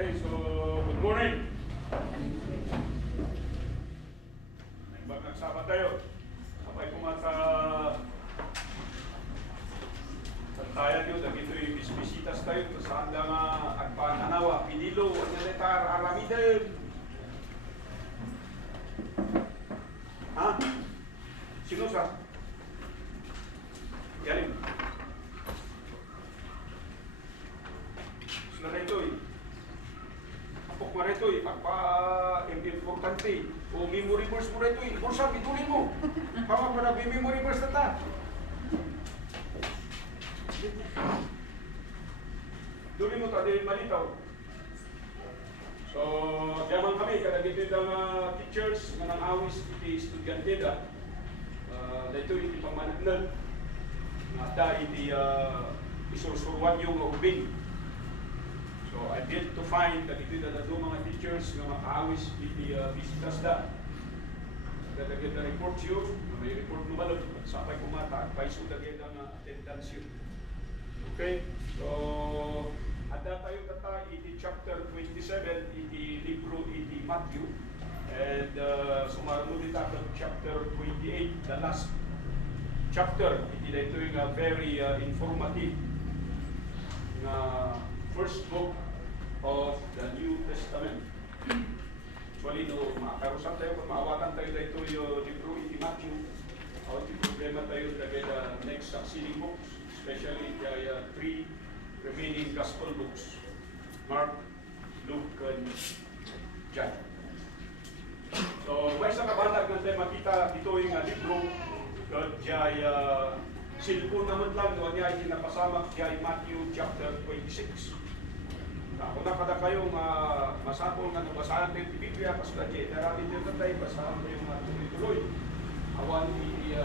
Okay, so good morning. Nagsama tayo. Sabay kumata tayo nyo, dagito yung bisbisitas tayo, saan lang agpananawa, pinilo, analitar, aramidem. Ha? Sino sa? Galing. Sila na ito eh. Apok mo na ito eh, importante. O memory verse mo na ito eh. Bursa, pitulin mo. Pama pa na memory verse na ta. Duli mo tadi malitaw. So, diyaman kami, kada dito yung teachers, nga nang awis, iti estudyante da. Dito iti pamanagnan. Nga iti isursuruan yung ubing. So, I did to find that ito na mga teachers nga makaawis iti visitas da. Dadagyan na report yun, may report mo balon. Sapay kumata, paiso dagyan na attendance yun. Okay, so ada tayo kata iti chapter 27 iti libro iti Matthew and sumarunod ita sa chapter 28, the last chapter. Iti dito yung very informative na first book of the New Testament. Actually, no, makarusan tayo kung maawatan tayo dito yung libro iti Matthew. Iti problema tayo dagay the next succeeding books, especially the three remaining gospel books, Mark, Luke, and John. So, may isang kabanag na tayo makita dito yung libro jay silpo naman lang doon niya ay napasamak jay Matthew chapter 26. Kung nakada kayong masapol nga nabasahan tayo yung Biblia, kasi jay narami din na tayo, basahan tayo yung tuloy-tuloy. Awan ni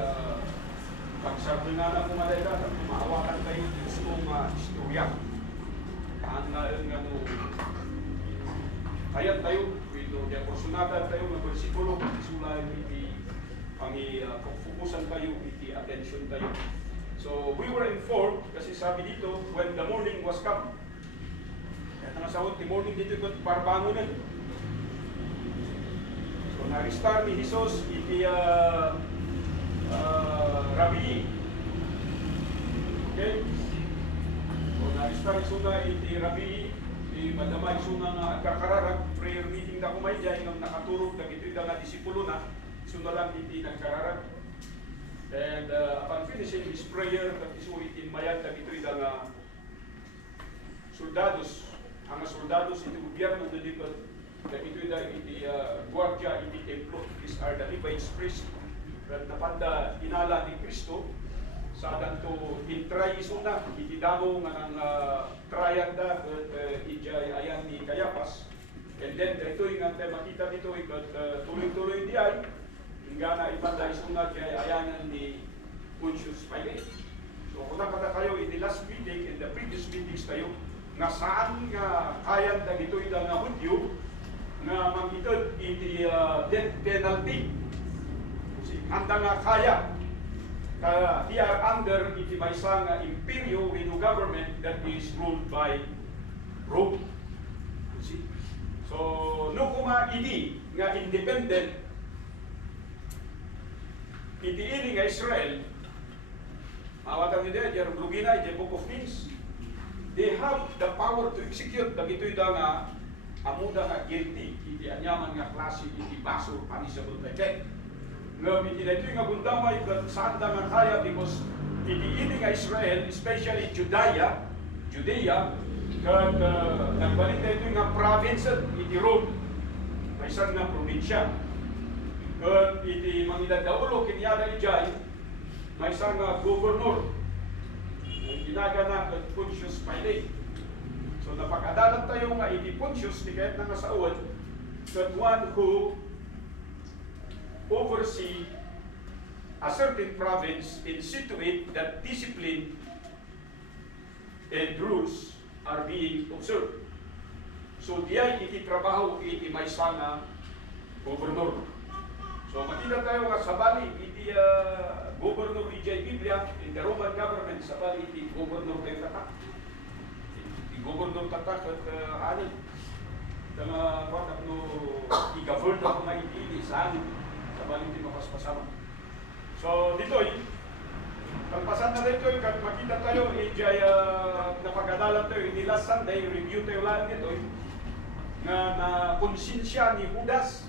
pagsabi nga na kumalay ka, maawakan kayo gustong istorya. Kaan na yung kaya tayo, ito, kaya porsunada tayo ng versikulo, isulay iti, pang-focusan tayo, iti attention tayo. So, we were informed, kasi sabi dito, when the morning was come. Kaya nangasawag, the morning dito ito, para bangunan. So, na-restart ni Jesus, iti Rabi. Okay? So, na-restart suna iti Rabi, iti madamay suna nga agkakararag, prayer meeting na kumay dyan, nang nakaturog, nag ito'y nga disipulo na, suna lang iti nagkararag. And upon finishing his prayer, that is iti mayan, nag ito'y nga soldados, ang soldados iti gobyerno na dito, nag ito'y iti guardia, iti templo, these are the Levites priest, at napanda inala ni Kristo, sa danto intray suna, iti damo nga ng trayanda, ijay ayan ni Kayapas. And then, ito yung tayo makita dito, tuloy-tuloy di ay, nga na ipanda suna kaya ayanan ni Pontius Pilate. So, kung nakata kayo, iti last meeting, in the previous meetings kayo, nga saan nga kayan na ito yung nga Hudyo, nga mangitod iti death penalty. Handa nga kaya, here under iti may isang imperyo with government that is ruled by Rome. See? So, no kuma idi nga independent, iti ini nga Israel, mawatan nila, yung Blugina, yung Book of Kings, they have the power to execute, dagito'y da nga, amuda nga guilty, iti anyaman nga klase, iti basur, punishable by death. Ngayon, iti na ito yung agundamay saan da nga kaya because iti ini nga Israel, especially Judea, kag nagbalik na ito yung province, iti Rome, may isang nga probinsya. Kag iti mangidadaulo, kinyada ijay, may isang governor, ginagana kag Pontius Pilate. So napakadalat tayo nga iti Pontius, ni kahit nga sa uwan, that one who oversee a certain province and see to it that discipline and rules are being observed. So diay iti trabaho iti may sana gobernador. So makita tayo nga sabali iti gobernador iti Biblia in the Roman government, sabali iti gobernador tayo tatak. Iti gobernador tatak at anin. Danga product no i-govern ako maipili sa amin sa balik di mapaspasama. So dito pagpasan na dito kat makita tayo jay napagadalan tayo ni last Sunday review tayo lang dito nga na konsensya ni Judas.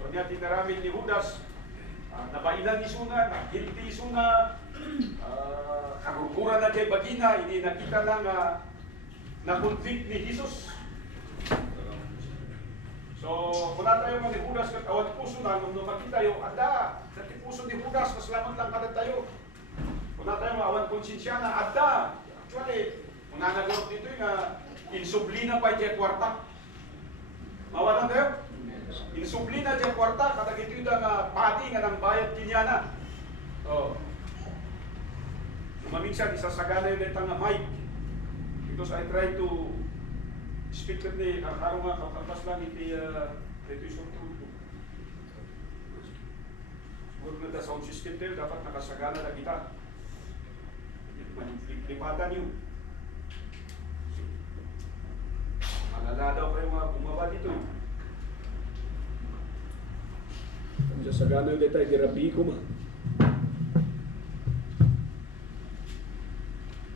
So niya tinaramin ni Judas nabailan ni Suna, nagilti Suna, kaguguran na jay bagina, hindi nakita na nga na-convict ni Jesus. So, wala tayo nga ni Judas kat awat puso na, nung makita tayo, ada, dati puso ni Judas, masalamat lang kada tayo. Wala tayo nga awan konsensya na, ada. Actually, muna nagawag dito nga, insublina pa yung kwarta. Mawalan tayo? Insublina yung kwarta, katag ito yung pati nga ng bayad kinyana. So, maminsan, isasagana yun itang mic. Because I try to speak with the araw nga kapas lang iti dito yung truth. Siguro na sound system tayo, dapat nakasagana na kita. Lipatan yun. Malala daw kayo mga bumaba dito. Sagana yun tayo, girapi ko ma.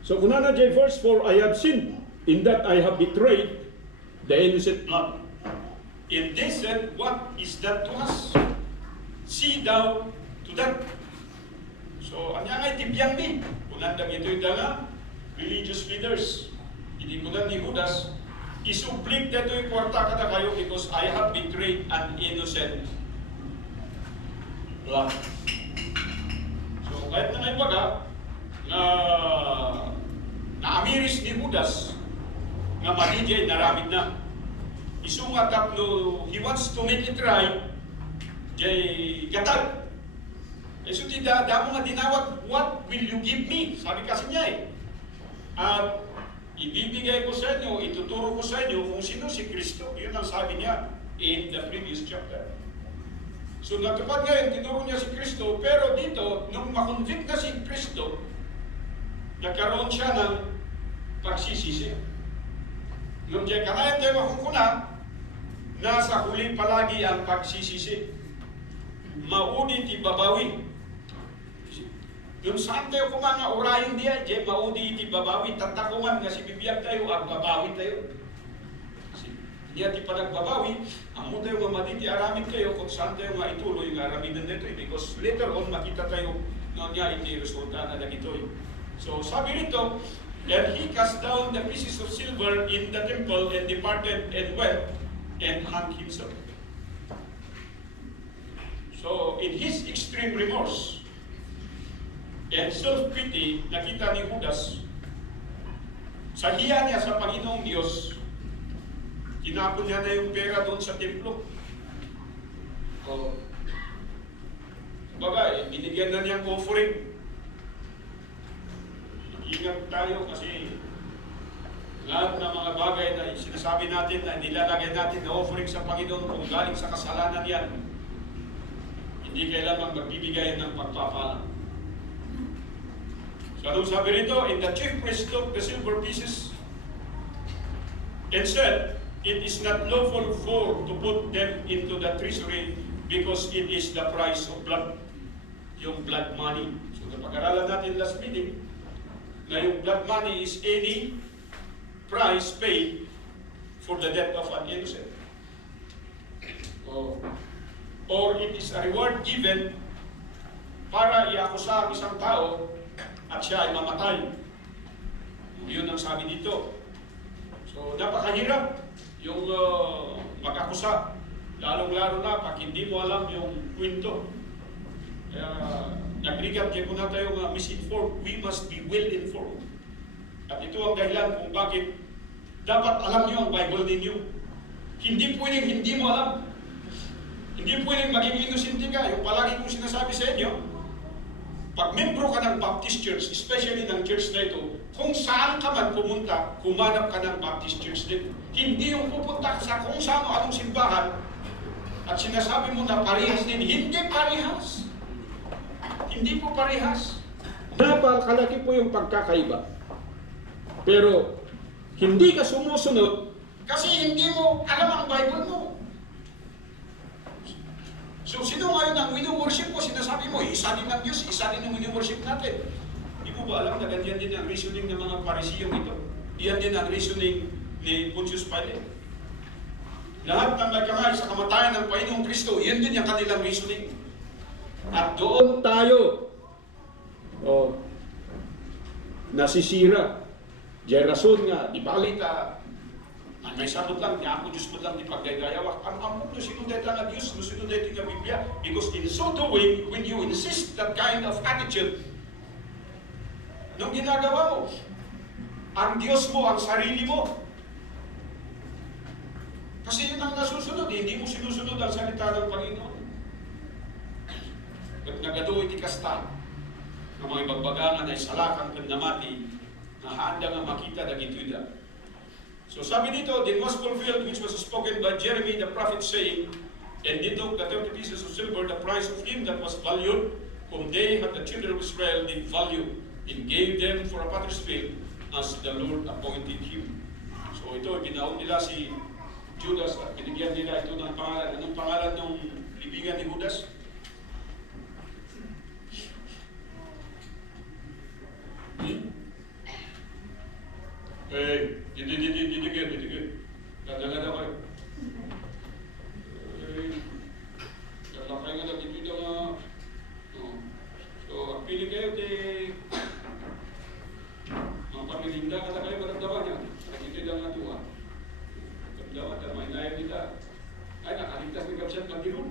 So, kunana jay verse 4, I have sinned in that I have betrayed the innocent blood. And they said, what is that to us? See thou to them. So, anya nga itibiyang mi. Kunandang ito yung dala, religious leaders. Hindi kunan ni Judas, isuplik na ito yung kwarta kada kayo because I have betrayed an innocent blood. So, kahit na ngayon baga, naamiris ni Judas nga marijay naramid na. Isungat up no, he wants to make it right, jay gatag. So damo nga dinawat, what will you give me? Sabi kasi niya at ibibigay ko sa inyo, ituturo ko sa inyo kung sino si Kristo. Yun ang sabi niya in the previous chapter. So natupad ngayon, tinuro niya si Kristo, pero dito, nung makonvict na si Kristo, nagkaroon siya ng pagsisisi. Nung diyan kanayan tayo makukuna, nasa huli palagi ang pagsisisi. Maudi ti babawi. Yung saan tayo kumanga orahin diya, diyan maudi ti babawi. Tatakuman nga si bibiyag tayo, ang babawi tayo. Diya ti panagbabawi, ang mo tayo mamadi ti aramid kayo kung saan tayo nga ituloy yung aramidan nito. Because later on, makita tayo na niya iti resulta na nagitoy. So sabi nito, and he cast down the pieces of silver in the temple and departed and went and hung himself. So in his extreme remorse and self-pity, nakita ni Judas, sa hiya niya sa Panginoong Diyos, tinapon niya na yung pera doon sa templo. Bagay, binigyan na niyang offering. Ingat tayo kasi lahat ng mga bagay na sinasabi natin na nilalagay natin na offering sa Panginoon kung galing sa kasalanan yan, hindi kailangan magbibigay ng pagpapala. So anong sabi rito? And the chief priest took the silver pieces and said, it is not lawful for to put them into the treasury because it is the price of blood, yung blood money. So napag-aralan natin last meeting, na yung blood money is any price paid for the death of an innocent. Or it is a reward given para iakusa ang isang tao at siya ay mamatay. Yun ang sabi dito. So napakahirap yung mag-akusa. Lalong-lalo na pag hindi mo alam yung kwento. Nag-recap kayo na tayo misinformed, we must be well-informed. At ito ang dahilan kung bakit dapat alam nyo ang Bible ninyo. Hindi pwedeng hindi mo alam. Hindi pwedeng maging inosente ka. Yung palagi kong sinasabi sa inyo, pag membro ka ng Baptist Church, especially ng church na ito, kung saan ka man pumunta, humanap ka ng Baptist Church din. Hindi yung pupunta ka sa kung saan o anong simbahan at sinasabi mo na parehas din. Hindi parehas. Hindi po parehas. Napakalaki po yung pagkakaiba. Pero hindi ka sumusunod Kasi hindi mo alam ang Bible mo. So, sino ngayon ang wino-worship mo? Sinasabi mo, isa din ng Diyos, isa din ang wino-worship natin. Hindi mo ba alam na ganyan din ang reasoning ng mga Parisiyong ito? Diyan din ang reasoning ni Pontius Pilate. Lahat ng nagkamay sa kamatayan ng Panginoong Kristo, yun din yung kanilang reasoning. At doon tayo, nasisira. Diyan rason nga, di balita, may sabot lang, niya ako Diyos mo lang di pagdayayawak. Ang mundo, sinuday lang ang Diyos, sinuday lang ang Biblia. Because in so doing, when you insist that kind of attitude, nung ginagawa mo, ang Diyos mo, ang sarili mo. Kasi yun ang nasusunod, hindi mo sinusunod ang salita ng Panginoon. At nagadoy ti kasta, ng mga ibagbagangan ay salakang kanamati, na handa nga makita na gituida. So sabi dito, the most fulfilled which was spoken by Jeremy the prophet saying, and they took the 30 pieces of silver, the price of him that was valued, whom they had the children of Israel did value, and gave them for a potter's field, as the Lord appointed him. So ito, ginaon nila si Judas at binigyan nila ito ng pangalan. Anong pangalan ng libigan ni Judas? Didigid. Dadala na kayo. Lalakay nga na dito nga. So, ang pili kayo, ang pamilinda ka na kayo, maramdaman niya. Nakikita lang nga tuwa. Maramdaman, may nayo nila. Ay, nakaligtas ng kapsyan pagdiron.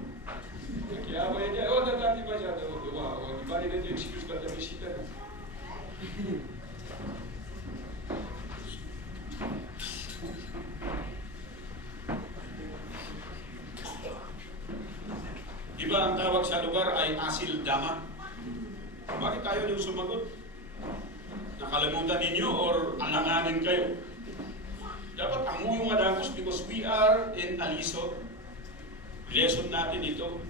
Kaya ba yan? Dadali ba siya? Iba rin ito yung excuse ba na bisita? Diba ang tawag sa lugar ay asil dama? Bakit tayo yung sumagot? Nakalimutan ninyo or alanganin kayo? Dapat amuyong madagos because we are in Aliso. Lesson natin ito.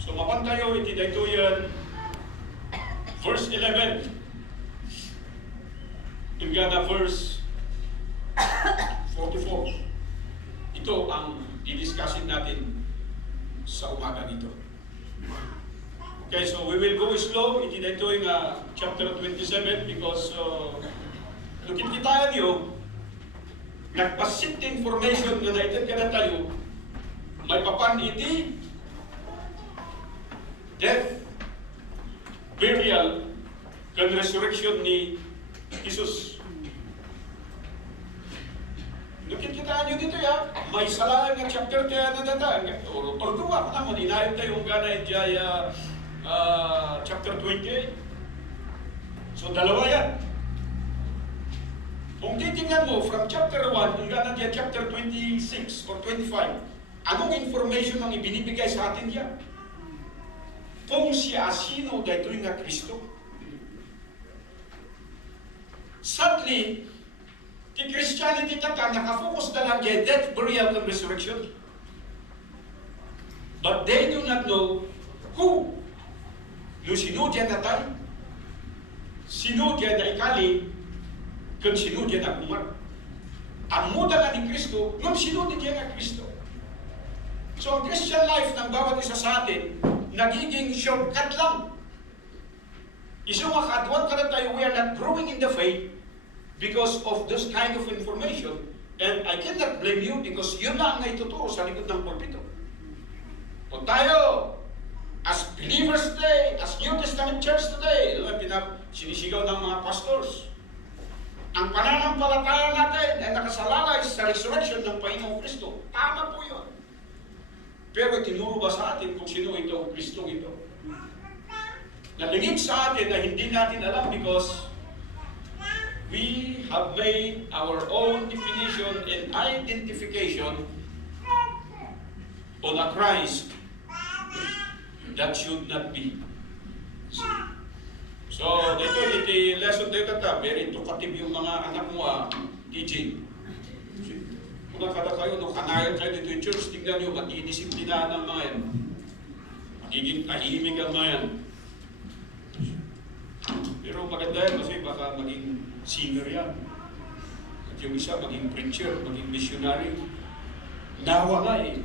So mapan tayo, itidayto yan. Verse 11. Hingga verse 44. Ito ang didiscussin natin sa umaga nito. Okay, so we will go slow. Ito yung chapter 27 because kita niyo, nagpasit information na naitid ka na tayo, may papan iti, death, burial, and resurrection ni Jesus. Kita nyo dito ya, may salahan ng chapter 10 na data. Or duwa pa naman, inayon tayo yung ganay dyan chapter 20. So dalawa yan. Kung titingnan mo from chapter 1 hanggang na chapter 26 or 25, anong information ang ibinibigay sa atin diyan? Kung siya sino dahito nga Kristo. Sadly, the Christianity taka nakafocus na lang kay death, burial, and resurrection. But they do not know who. Yung sino diyan natay, sino diyan na ikali, kung sino diyan na kumar. Ang muda nga ni Kristo, yung sino diyan na Kristo. So ang Christian life ng bawat isa sa atin, nagiging shortcut lang. Isang makadwan ka na tayo, we are not growing in the faith because of this kind of information. And I cannot blame you because yun lang ang ituturo sa likod ng pulpito. Kung tayo, as believers today, as New Testament church today, sinisigaw ng mga pastors, ang pananampalataya natin ay nakasalalay sa resurrection ng Panginoong Kristo. Tama po yun. Pero tinuro ba sa atin kung sino ito ang Kristo ito? Nalingid sa atin na hindi natin alam because we have made our own definition and identification on a Christ that should not be. So, dito, iti lesson tayo kata, very educative yung mga anak mo, teaching. Kung kada kayo, no, kanayan kayo dito yung church, tingnan nyo, matidisiplinahan ng mga yan. Magiging tahimik ang mga yan. Pero maganda yan kasi baka maging singer yan. yung isa maging preacher, maging missionary. Nawa nga eh.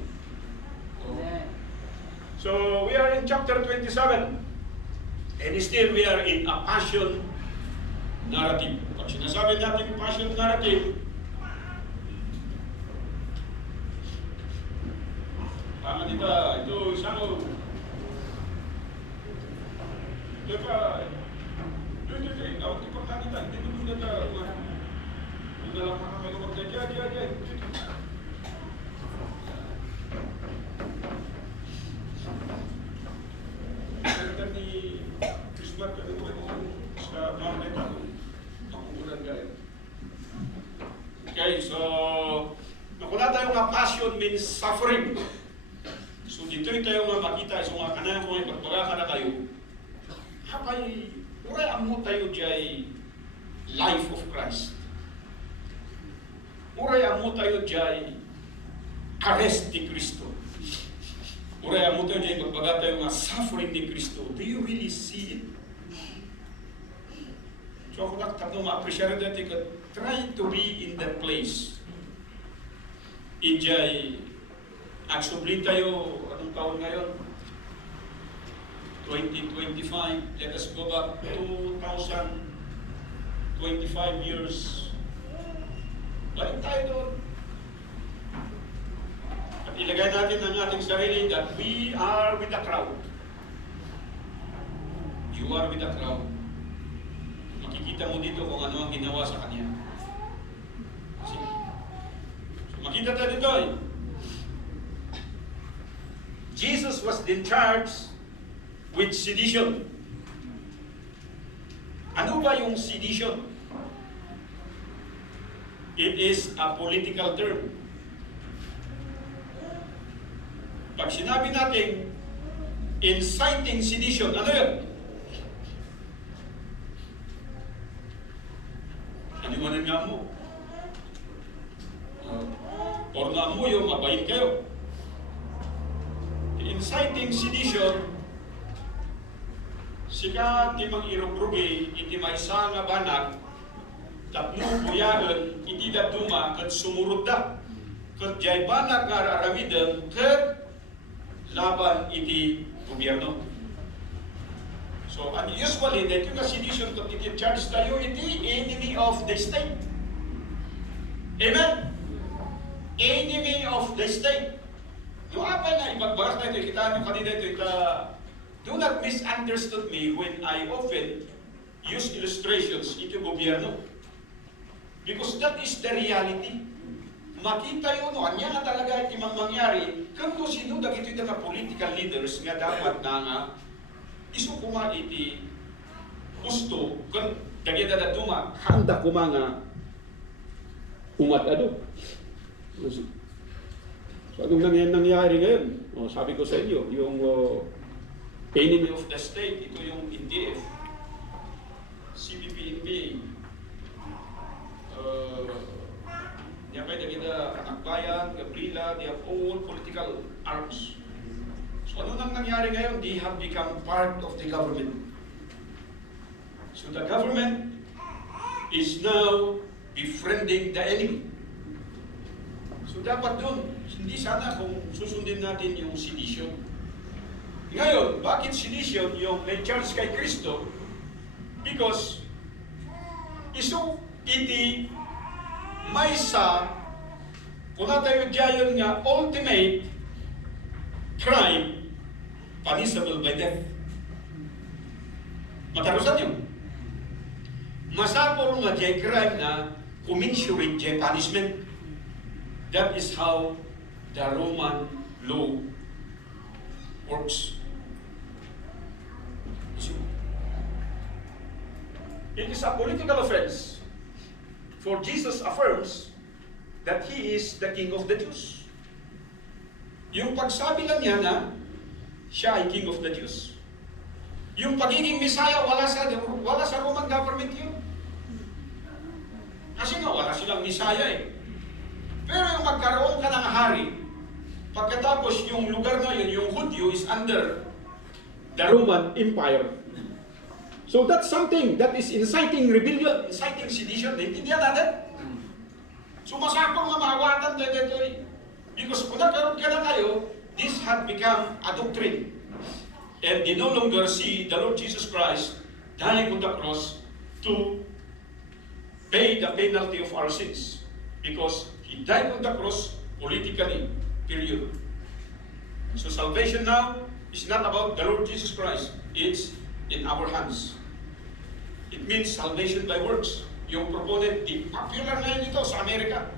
So, we are in chapter 27. And still, we are in a passion narrative. Pag sinasabi natin passion narrative, tama nita, ito isang Diba, ikaw, importante tayo, hindi mo nita, hindi na lang makakaluwag na diyan. Ganda ni Christmas, sa mga ako, makukulan gaya. Okay, so, nakula tayo nga passion means suffering. So, dito tayo nga makita, so nga kanan kung ipagbaga ka na kayo, kapay, uray amo tayo diyay life of Christ. Uray amo tayo diyay arrest ni Kristo. Uray amo tayo diyay pagbaga tayo nga suffering ni Kristo. Do you really see it? So ako nakatapos ma-appreciate natin ka try to be in that place. Ijay, aksubli tayo, anong taon ngayon? 2025, let us go back 2025 years. Balik tayo doon. At ilagay natin ang ating sarili that we are with the crowd. You are with the crowd. Makikita mo dito kung ano ang ginawa sa kanya. So, makita tayo dito eh. Jesus was in charge with sedition. Ano ba yung sedition? It is a political term. Pag sinabi natin inciting sedition, ano yun? Animanan nga mo. Or na mo yung mabayin kayo. Inciting sedition, sika timang irugrugi, iti maysa nga banag, tapno buyagan, iti datuma, kat sumurot da. Kat jay banag nga raramidem, kat laban iti gobyerno. So, and usually, that yung sedition kat iti charge tayo, iti enemy of the state. Amen? Enemy of the state. Yung apay na ipagbaras na ito, kita nyo kanina ito, do not misunderstand me when I often use illustrations ito gobyerno. Because that is the reality. Makita yun, no, anya nga talaga iti mangyari, kung to sino dagito ito nga political leaders nga dapat na nga iso kuma iti gusto, kung dagita na duma, handa kuma nga umat-ado. So, anong nangyari ngayon? Oh, sabi ko sa inyo, yung enemy of the state, ito yung NDF, CPP, NPA. Niyapay na kita, Akbayan, Gabriela, they have all political arms. So ano nang nangyari ngayon? They have become part of the government. So the government is now befriending the enemy. So dapat dun, hindi sana kung susundin natin yung sedition. Ngayon, bakit sedition yung may charge kay Kristo? Because iso iti maysa kung tayo diyan nga ultimate crime punishable by death. Matarusan yun. Masapol nga diyan crime na commensurate diyan punishment. That is how the Roman law works. It is a political offense, for Jesus affirms that He is the King of the Jews. Yung pagsabi lang niya na siya ay King of the Jews. Yung pagiging Messiah, wala sa Roman government yun. Kasi nga, wala silang Messiah eh. Pero yung magkaroon ka ng hari, pagkatapos yung lugar na yun, yung Hudyo is under the Roman Empire. So that's something that is inciting rebellion, inciting sedition. Naintindihan natin? Sumasakong nga maawatan tayo dito eh. Because kung nagkaroon ka na tayo, this had become a doctrine. And they no longer see the Lord Jesus Christ dying on the cross to pay the penalty of our sins. Because He died on the cross politically, period. So salvation now is not about the Lord Jesus Christ. It's in our hands. It means salvation by works. Yung proponent, di popular ngayon ito sa Amerika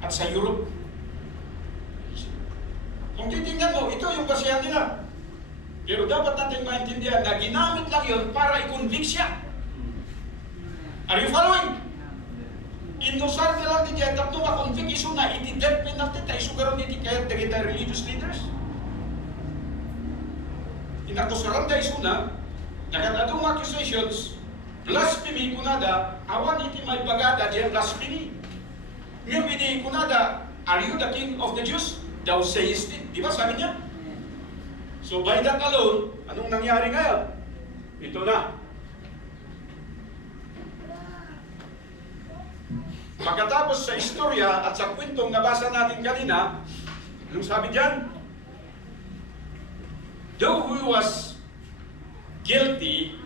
at sa Europe. Kung titingnan mo, ito yung basihan nila. Pero dapat natin maintindihan na ginamit lang yun para i-convict siya. Are you following? Indosar na lang din dyan, tapos ma-convict iso na iti-death penalty tayo sugaron iti kaya kita religious leaders. Inakusaran tayo iso na, nakatadong accusations, blasphemy kunada, awan iti may bagada dyan blasphemy. Ngayon iti kunada, are you the king of the Jews? Thou sayest it. Di ba sabi niya? So by that alone, anong nangyari ngayon? Ito na. Pagkatapos sa istorya at sa kwentong nabasa natin kanina, anong sabi diyan? Though he was guilty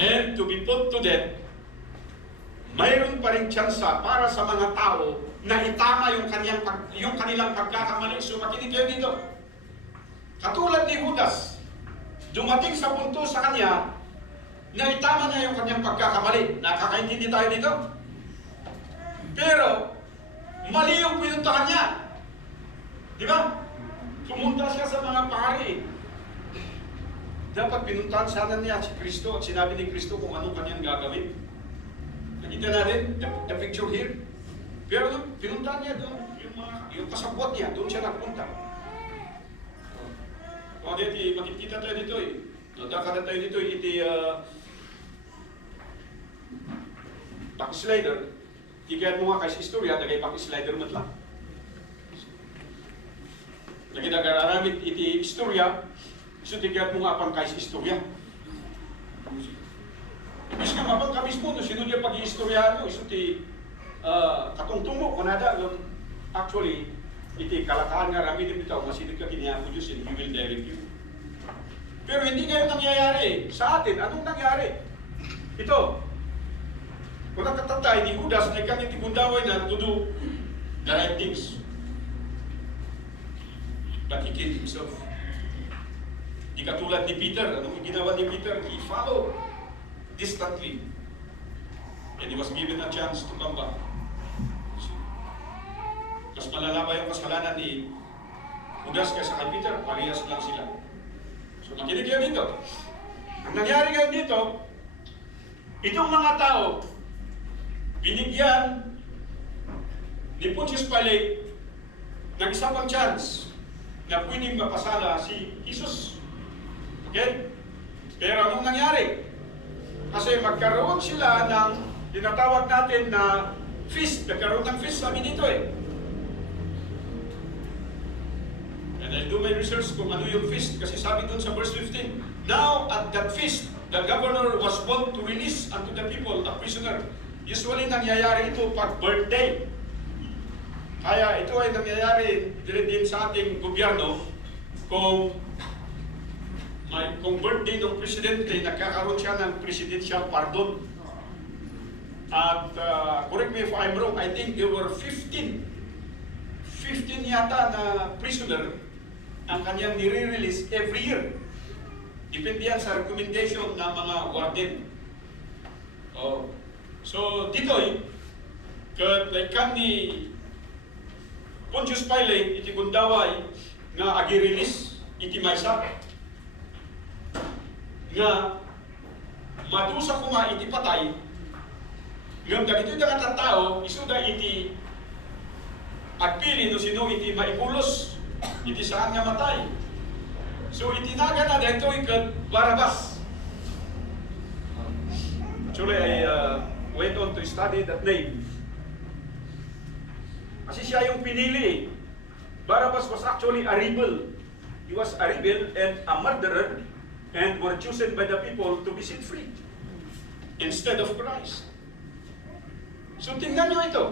and to be put to death, mayroon pa rin tsansa para sa mga tao na itama yung kanilang pagkakamali. So makinig kayo dito. Katulad ni Judas, dumating sa punto sa kanya na itama niya yung kanyang pagkakamali. Nakakaintindi tayo dito? Pero, mali yung pinuntahan niya. Di ba? Pumunta siya sa mga pari. Dapat pinuntahan sana niya si Kristo at sinabi ni Kristo kung anong kanyang gagawin. Nakita natin the picture here. Pero pinuntahan niya doon, yung kasabot niya, doon siya nagpunta. O, dito, makikita tayo dito eh. Nadakada tayo dito eh, iti backslider. Ikayan mo nga kasi istorya, nagay backslider mo lang. Nagidagararamit iti istorya, so tigyan mo nga pang kasi istorya. Ibig nga mapang kabis mo, no, sino niya pag-iistorya mo, iso ti katungtong mo, kunada, actually, iti kalakaan nga rami din bitaw, masinag ka kiniya ko Diyos, and He will direct you. Pero hindi ngayon nangyayari. Sa atin, anong nangyari? Ito, kung nakatatay ni Judas, na ikang itigundaway na to do the right things. But he killed himself. Di katulad ni Peter. Anong ginawa ni Peter? He followed distantly. And he was given a chance to come back. Mas malala pa yung kasalanan ni Judas kaysa kay Peter, parehas lang sila. So makinig kayo dito. Ang nangyari ngayon dito, itong mga tao, binigyan ni Pontius Pilate ng isang pang chance na pwedeng mapasala si Jesus. Okay? Pero anong nangyari? Kasi magkaroon sila ng tinatawag natin na feast. Nagkaroon ng feast sabi dito eh. And I do my research kung ano yung feast kasi sabi dun sa verse 15, now at that feast, the governor was bound to release unto the people a prisoner. Usually nangyayari ito pag birthday. Kaya ito ay nangyayari din sa ating gobyerno kung birthday ng presidente, nagkakaroon siya ng presidential pardon. At correct me if I'm wrong, I think there were 15 yata na prisoner ang kanyang nire-release every year. Depende yan sa recommendation ng mga warden. Oh. So, dito'y, kan ni Pontius Pilate, iti gundaway nga agi-release, iti maysa. Nga, madusa ko nga iti patay, ngam dagito yung tao, isuda iti agpili no sino iti maipulos, iti saan nga matay. So, itinaga na dito ikat Barabas. Actually, I went on to study that name. Kasi siya yung pinili. Barabbas was actually a rebel. He was a rebel and a murderer and were chosen by the people to be set free instead of Christ. So tingnan nyo ito.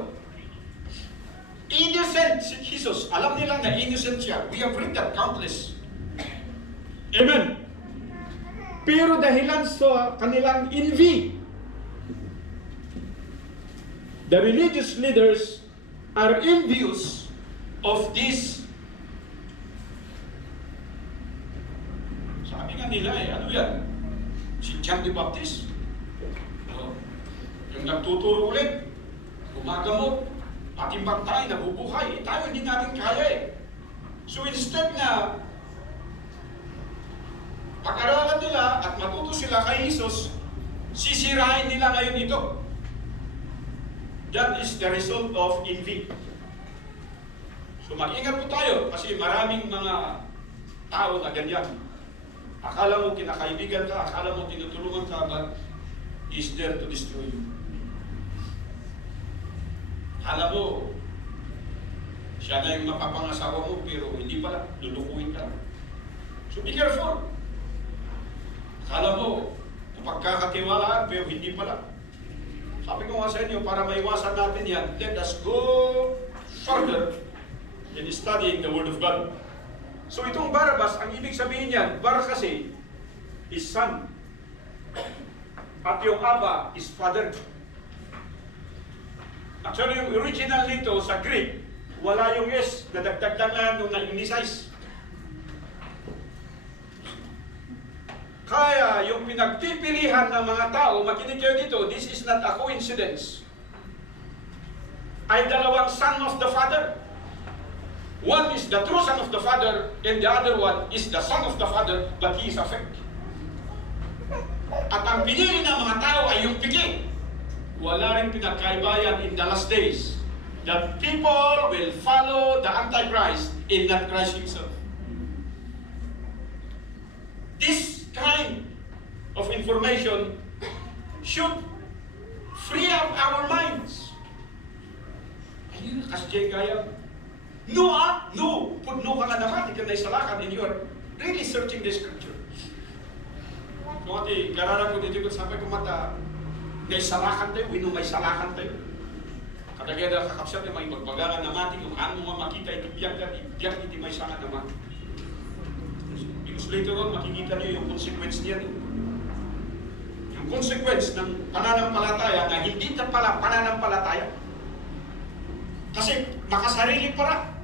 Innocent si Jesus. Alam nila na innocent siya. We have read that countless. Amen. Pero dahilan sa kanilang envy, the religious leaders are envious Of this, sabi nga nila ano yan? Si John the Baptist. Yung nagtuturo ulit, gumagamot, ating bantay, nabubuhay. Tayo hindi natin kaya eh. So instead na pag-aralan nila at matuto sila kay Jesus, sisirain nila ngayon ito. That is the result of envy. So mag-ingat po tayo kasi maraming mga tao na ganyan. Akala mo kinakaibigan ka, akala mo tinutulungan ka, but is there to destroy you. Akala mo, siya na yung mapapangasawa mo, pero hindi pala, lulukuin ka. So be careful. Akala mo, pagkakatiwalaan, pero hindi pala. Sabi ko nga sa inyo, para maiwasan natin yan, let us go further in studying the Word of God. So itong Barabbas, ang ibig sabihin niyan, Bar kasi is son. At yung Abba is father. Actually, yung original nito sa Greek, wala yung S, nadagdag lang nung na-inglicize. Kaya yung pinagpipilihan ng mga tao, makinig kayo dito, this is not a coincidence. Ay dalawang son of the Father. One is the true son of the Father, and the other one is the son of the Father, but he is a fake. At ang pinili ng mga tao ay yung pigi. Wala rin pinagkaibayan in the last days that people will follow the Antichrist and not Christ Himself. This kind of information should free up our minds. Ayun, kasi kaya no, no. Put no ka nga naman, hindi ka na isalakan, and you are really searching the scripture. Kung ati, karara ko dito, sampai kumata, may salakan tayo, wino may salakan tayo. Kadagay na kakapsat na may magbagangan na mati, kung ano nga makita, ibigyan ka, ibigyan iti may sana naman. Because later on, makikita niyo yung consequence niya. Yung consequence ng pananampalataya na hindi na pala pananampalataya. Kasi makasarili para.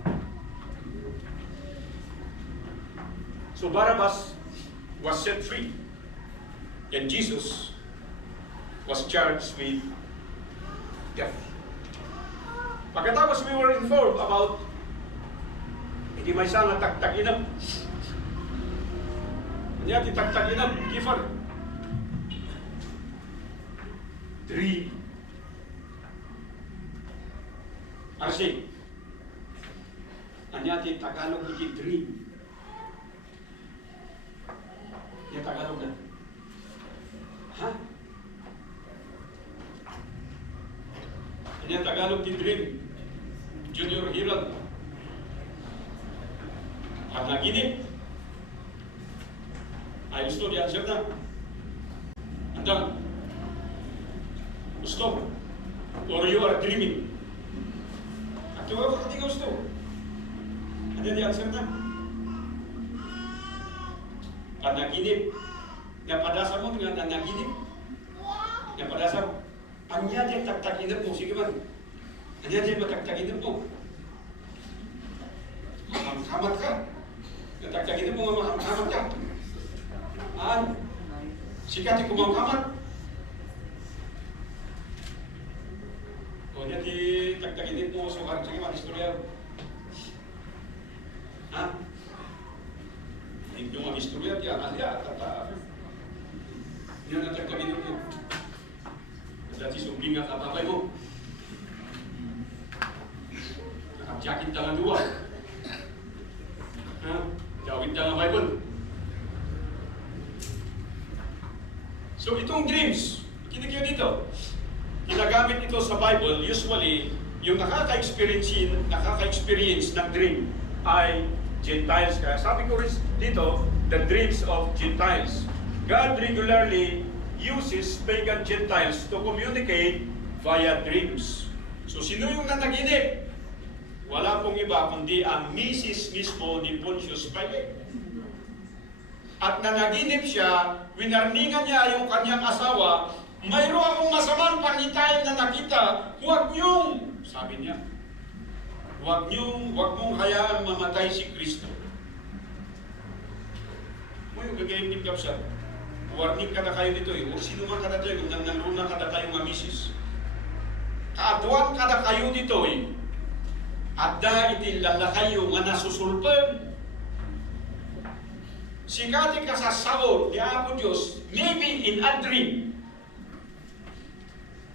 So Barabbas was set free, and Jesus was charged with death. Pagkatapos we were informed about hindi may sana tagtaginap. Kanya tagtaginap, Kifar. 3. Arsi. Kanya Tagalog iki dream. Ya Tagalog na. Ha? Kanya Tagalog ti dream. Junior Herald. At naginip. Ayos to, di-answer na. Andang. Gusto. Or you are dreaming. At yung ako kati gusto. Ano di-answer na? At naginip. Napadasa mo nga na naginip. Napadasa mo. Anya din tagtaginip mo. Sige man. Anya din matagtaginip mo. Mahamhamat ka. Natagtaginip mo nga mahamhamat ka. Sikat yung kumangkamat. O niya di tagtaginip mo sukan. Sige man, istorya. Ha? Hindi mo mag-istorya, di akalya, tata. Hindi na tagtaginip mo. Dati sumbingan na babay mo. Nakabjakin tangan dua. Ha? Jawin tangan Bible. So itong dreams, kinig yun dito. Ginagamit ito sa Bible, usually, yung nakaka-experience ng dream ay Gentiles. Kaya sabi ko rin dito, the dreams of Gentiles. God regularly uses pagan Gentiles to communicate via dreams. So sino yung nanaginip? Wala pong iba kundi ang misis mismo ni Pontius Pilate. At nanaginip siya, winarningan niya yung kanyang asawa, mayroon akong masamang pangitain na nakita, huwag niyong, sabi niya, huwag mong hayaan mamatay si Kristo. Ngayon, gagawin ka siya. Warning ka na kayo nito o sino man ka na tayo, kung nanluna ka na tayo nga misis. Kaatuan ka na kayo dito at da iti lalakayo nga nasusulpan. Sikati ka sa sabot ni Apo Diyos, maybe in a dream,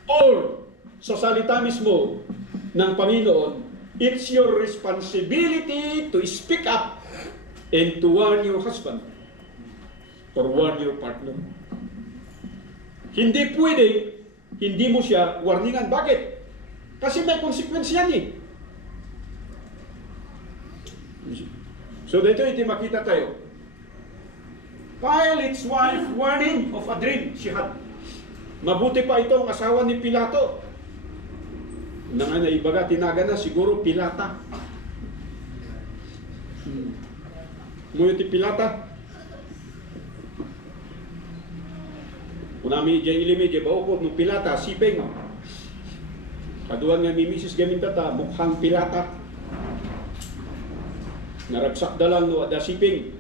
or sa salita mismo ng Panginoon, it's your responsibility to speak up and to warn your husband or warn your partner. Hindi pwede, hindi mo siya warningan. Bakit? Kasi may consequence yan eh. So dito iti makita tayo. Pilate's wife warning of a dream she had. Mabuti pa itong asawa ni Pilato. Naibaga, tinaga na siguro Pilata. Muyo ti Pilata. Kunami jay ilimi jay baukod no Pilata, sipeng. Kaduan nga ni Mrs. Gamintata, mukhang Pilata. Naragsak da lang no ada sipeng.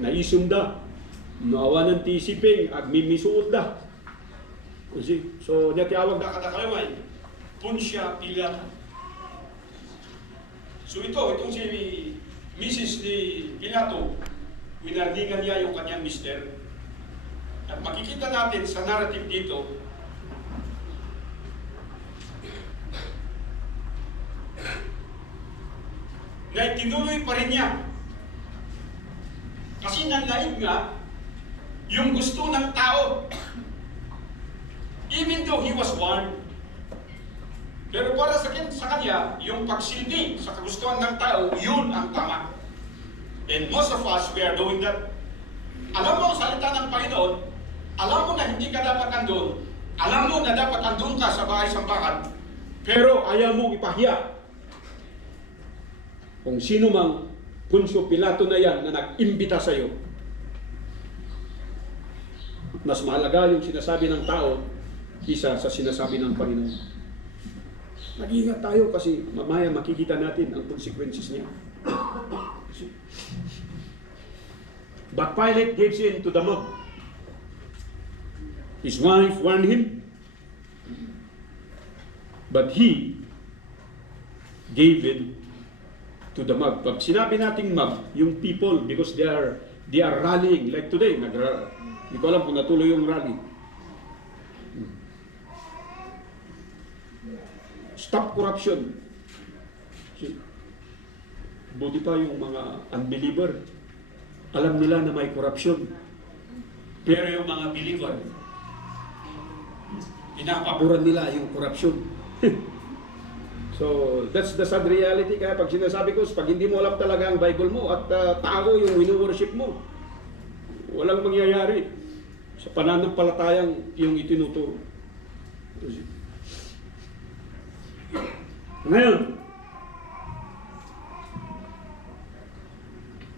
Naisum da. Naawanan ti sipeng, agmimisuot da. So, niya tiawag na katakalaway. Punsya Pilata. So itong si Mrs. ni Pilato, winarningan niya yung kanyang mister. At makikita natin sa narrative dito, na itinuloy pa rin niya. Kasi nanlaig nga yung gusto ng tao. Even though he was warned. Pero para sa kanya, yung pagsilbi sa kagustuhan ng tao, yun ang tama. And most of us, we are doing that. Alam mo ang salita ng Panginoon, alam mo na hindi ka dapat andun, alam mo na dapat andun ka sa bahay-sambahan, pero ayaw mong ipahiya. Kung sino mang Punsyo Pilato na yan na nag-imbita sa iyo, mas mahalaga yung sinasabi ng tao kisa sa sinasabi ng Panginoon. Mag-ingat tayo kasi mamaya makikita natin ang consequences niya. But Pilate gives in to the mob. His wife warned him, but he gave in to the mob. Pag sinabi nating mob, yung people, because they are rallying. Like today, hindi ko alam kung natuloy yung rally. Stop corruption. Buti pa yung mga unbeliever, alam nila na may corruption. Pero yung mga believer, pinapaboran nila yung corruption. So, that's the sad reality. Kaya pag sinasabi ko, pag hindi mo alam talaga ang Bible mo at tao yung wino-worship mo, walang mangyayari sa pananampalatayang yung itinuturo. Ngayon,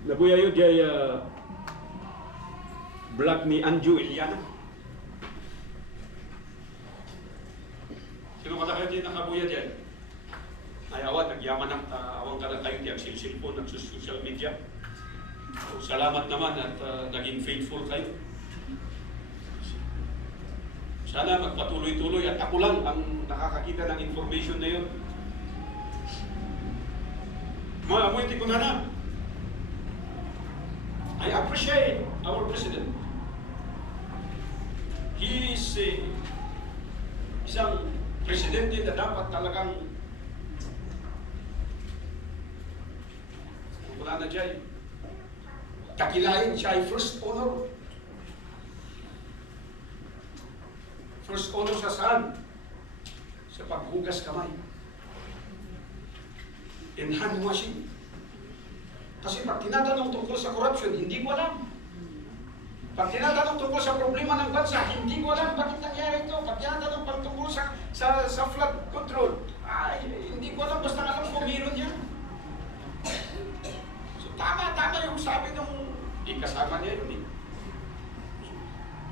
nabuya yun jay vlog ni Anju Eliana. Sino ka kayo din nakabuya dyan? Ay awat, nagyaman ang awang ka kayo dyan, silsilpon, social media. So, salamat naman at naging faithful kayo. Sana magpatuloy-tuloy at ako lang ang nakakakita ng information na yun. Maamuiti ko na. I appreciate our president. He is isang presidente na dapat talagang wala na dyan. Kakilain siya ay first honor. First honor sa saan? Sa paghugas kamay. And hand washing. Kasi pag tinatanong tungkol sa corruption, hindi ko alam. Pag tinatanong tungkol sa problema ng bansa, hindi ko alam bakit nangyari ito. Pag tinatanong pang tungkol sa flood control, ay, hindi ko alam, basta alam ko meron yan. So tama yung sabi ng, kasama niya yun eh.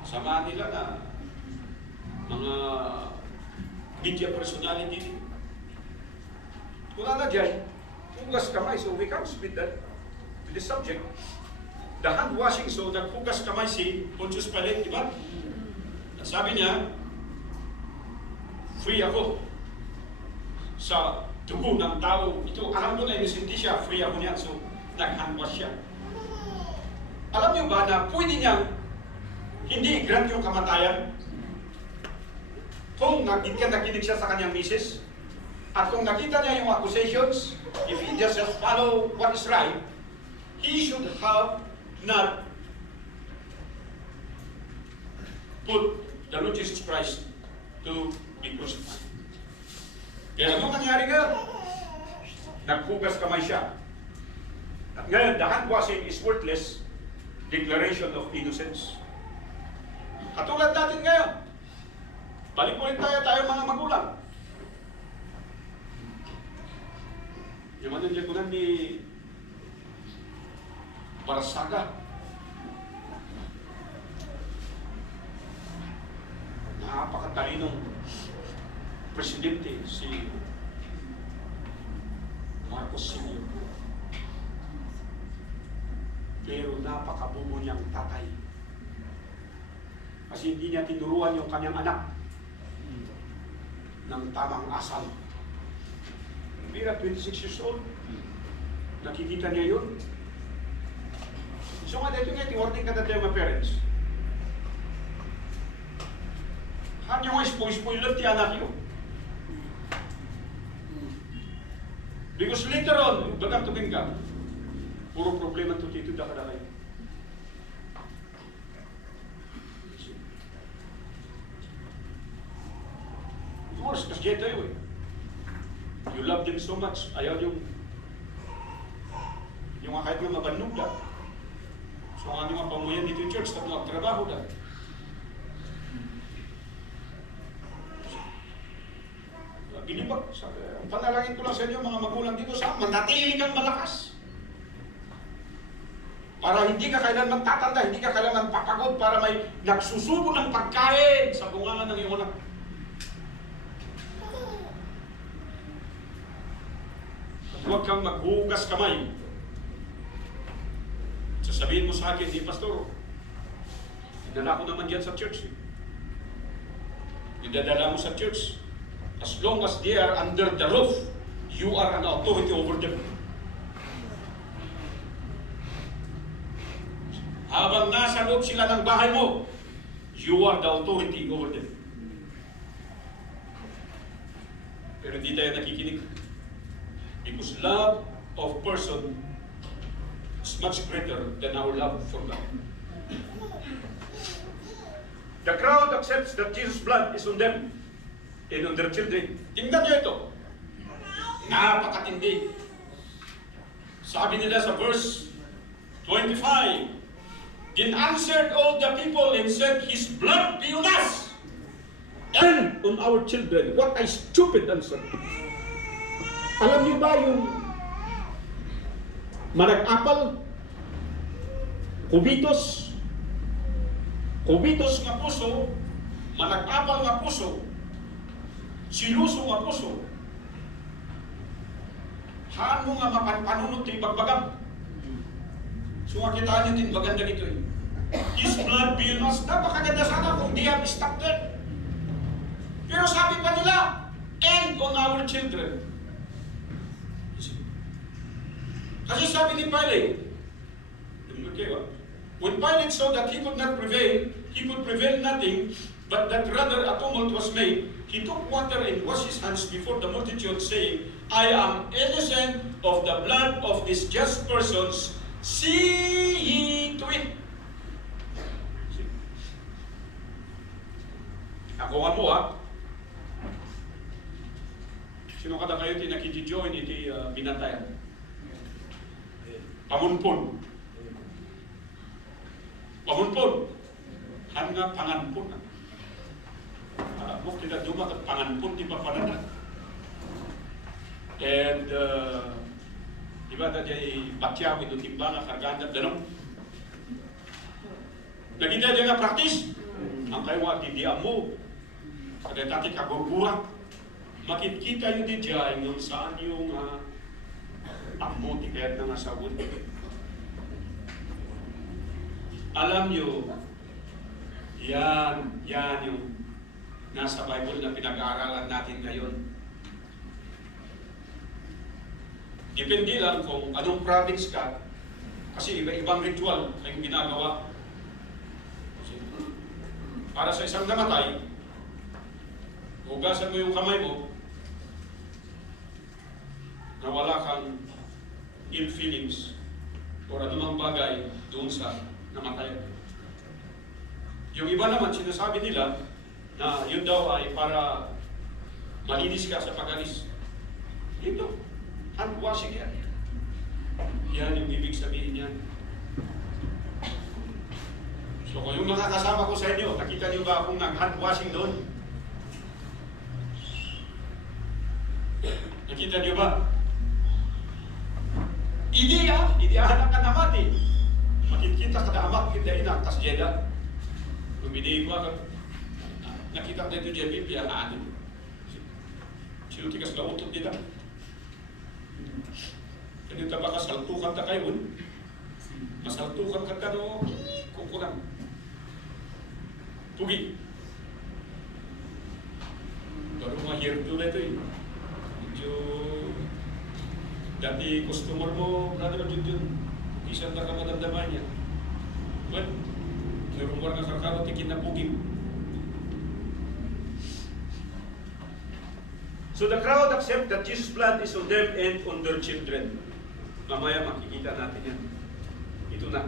Kasama nila na mga media personality. Wala na dyan, hugas kamay, so we can't split that to the subject. The hand washing, so naghugas kamay si Pontius Pilate, di ba? At sabi niya, free ako sa dugo ng tao. Ito, alam ko na inosente siya, free ako niya, so nag-hand wash siya. Alam niyo ba na pwede niyang hindi i-grant yung kamatayan kung nakinig siya sa kanyang misis, at kung nakita niya yung accusations, if he just follow what is right, he should have not put the Lord Jesus Christ to be crucified. Kaya anong nangyari nga? Naghugas kamay siya. At ngayon, the hand washing is worthless declaration of innocence. Katulad natin ngayon, balik ulit tayo mga magulang. Yung ano niya ko na ni Barsaga. Napakatalinong presidente si Marcos Sr. Pero napakabubo niyang tatay. Kasi hindi niya tinuruan yung kanyang anak ng tamang asal. Mira, 26 years old. Nakikita niya yun. So nga, dito nga, i-warning ka dati mga parents. Hanya nga ispo-ispo-ilot ti anak yun. Because later on, bagang tubing ka, puro problema ito dito dakadakay. Of course, kasi dito yun eh. You love them so much, ayaw yung kahit nga mabannog na. So ang ano nga pamuyan dito yung church, tapos magtrabaho na. Binibag, ang panalangin ko lang sa inyo mga magulang dito sa manatili kang malakas. Para hindi ka kailanman tatanda, hindi ka kailanman papagod para may nagsusubo ng pagkain sa bungangan ng iyong anak. Huwag kang maghugas kamay. Sasabihin mo sa akin, di pastor, dinala ko naman dyan sa church. Idadala mo sa church. As long as they are under the roof, you are an authority over them. Habang nasa loob sila ng bahay mo, you are the authority over them. Pero hindi tayo nakikinig. Because love of person is much greater than our love for God. The crowd accepts that Jesus' blood is on them and on their children. Tingnan niyo ito. Napakatindi. Sabi nila sa verse 25, then answered all the people and said, His blood be on us and on our children. What a stupid answer. Alam niyo ba yung manag-apal, kubitos nga puso, manag-apal nga puso, siluso nga puso, haan mo nga mapanunod ito ibagbagam. So nga kitaan nyo din, maganda nito eh. His blood be on us. Napakaganda sana kung di have stopped there. Pero sabi pa nila, and on our children. Kasi sabi ni Pilate, when Pilate saw that he could not prevail, he could prevail nothing, but that rather a tumult was made, he took water and washed his hands before the multitude, saying, I am innocent of the blood of these just persons, see ye to it. Ako nga mo sino kada kayo tinakiji-join iti binatayan? Pamunpon. panganpon. Hanga panganpon na. Mo kita duma ka panganpon di pa panana. And iba na jay bakyaw ito timbang karganda danom. Nagita dia nga praktis. Ang kayo di diamo. Kada dati kagurgura. Makikita yun di dyan yung saan yung amo di kaya na nasawon. Alam nyo, yan yung nasa Bible na pinag-aaralan natin ngayon. Depende lang kung anong province ka, kasi iba-ibang ritual na yung ginagawa. Para sa isang namatay, hugasan mo yung kamay mo, na wala kang ill feelings o anumang bagay doon sa namatay. Yung iba naman, sinasabi nila na yun daw ay para malinis ka sa pag-alis. Ito, hand washing yan. Yan yung ibig sabihin yan. So kung yung nakakasama ko sa inyo, nakita niyo ba akong nag-hand washing doon? Nakita niyo ba? Ideahan ka naman eh. Makikita ka na amak, kita ina, tas jeda. Lumidi ko ako. Nakita ko dito dyan, Biblia, ano? Sino tikas na utot nila? Kanita ba kasaltukan ta kayo? Masaltukan ka ka no? Kukurang. Pugi. Baru mahirdo na ito eh. Medyo dati customer mo, brother Junjun, isang nakamadamdaman niya. But, narumwar nga kakaro, tikin na pugim. So the crowd accept that Jesus' blood is on them and on their children. Mamaya makikita natin yan. Ito na.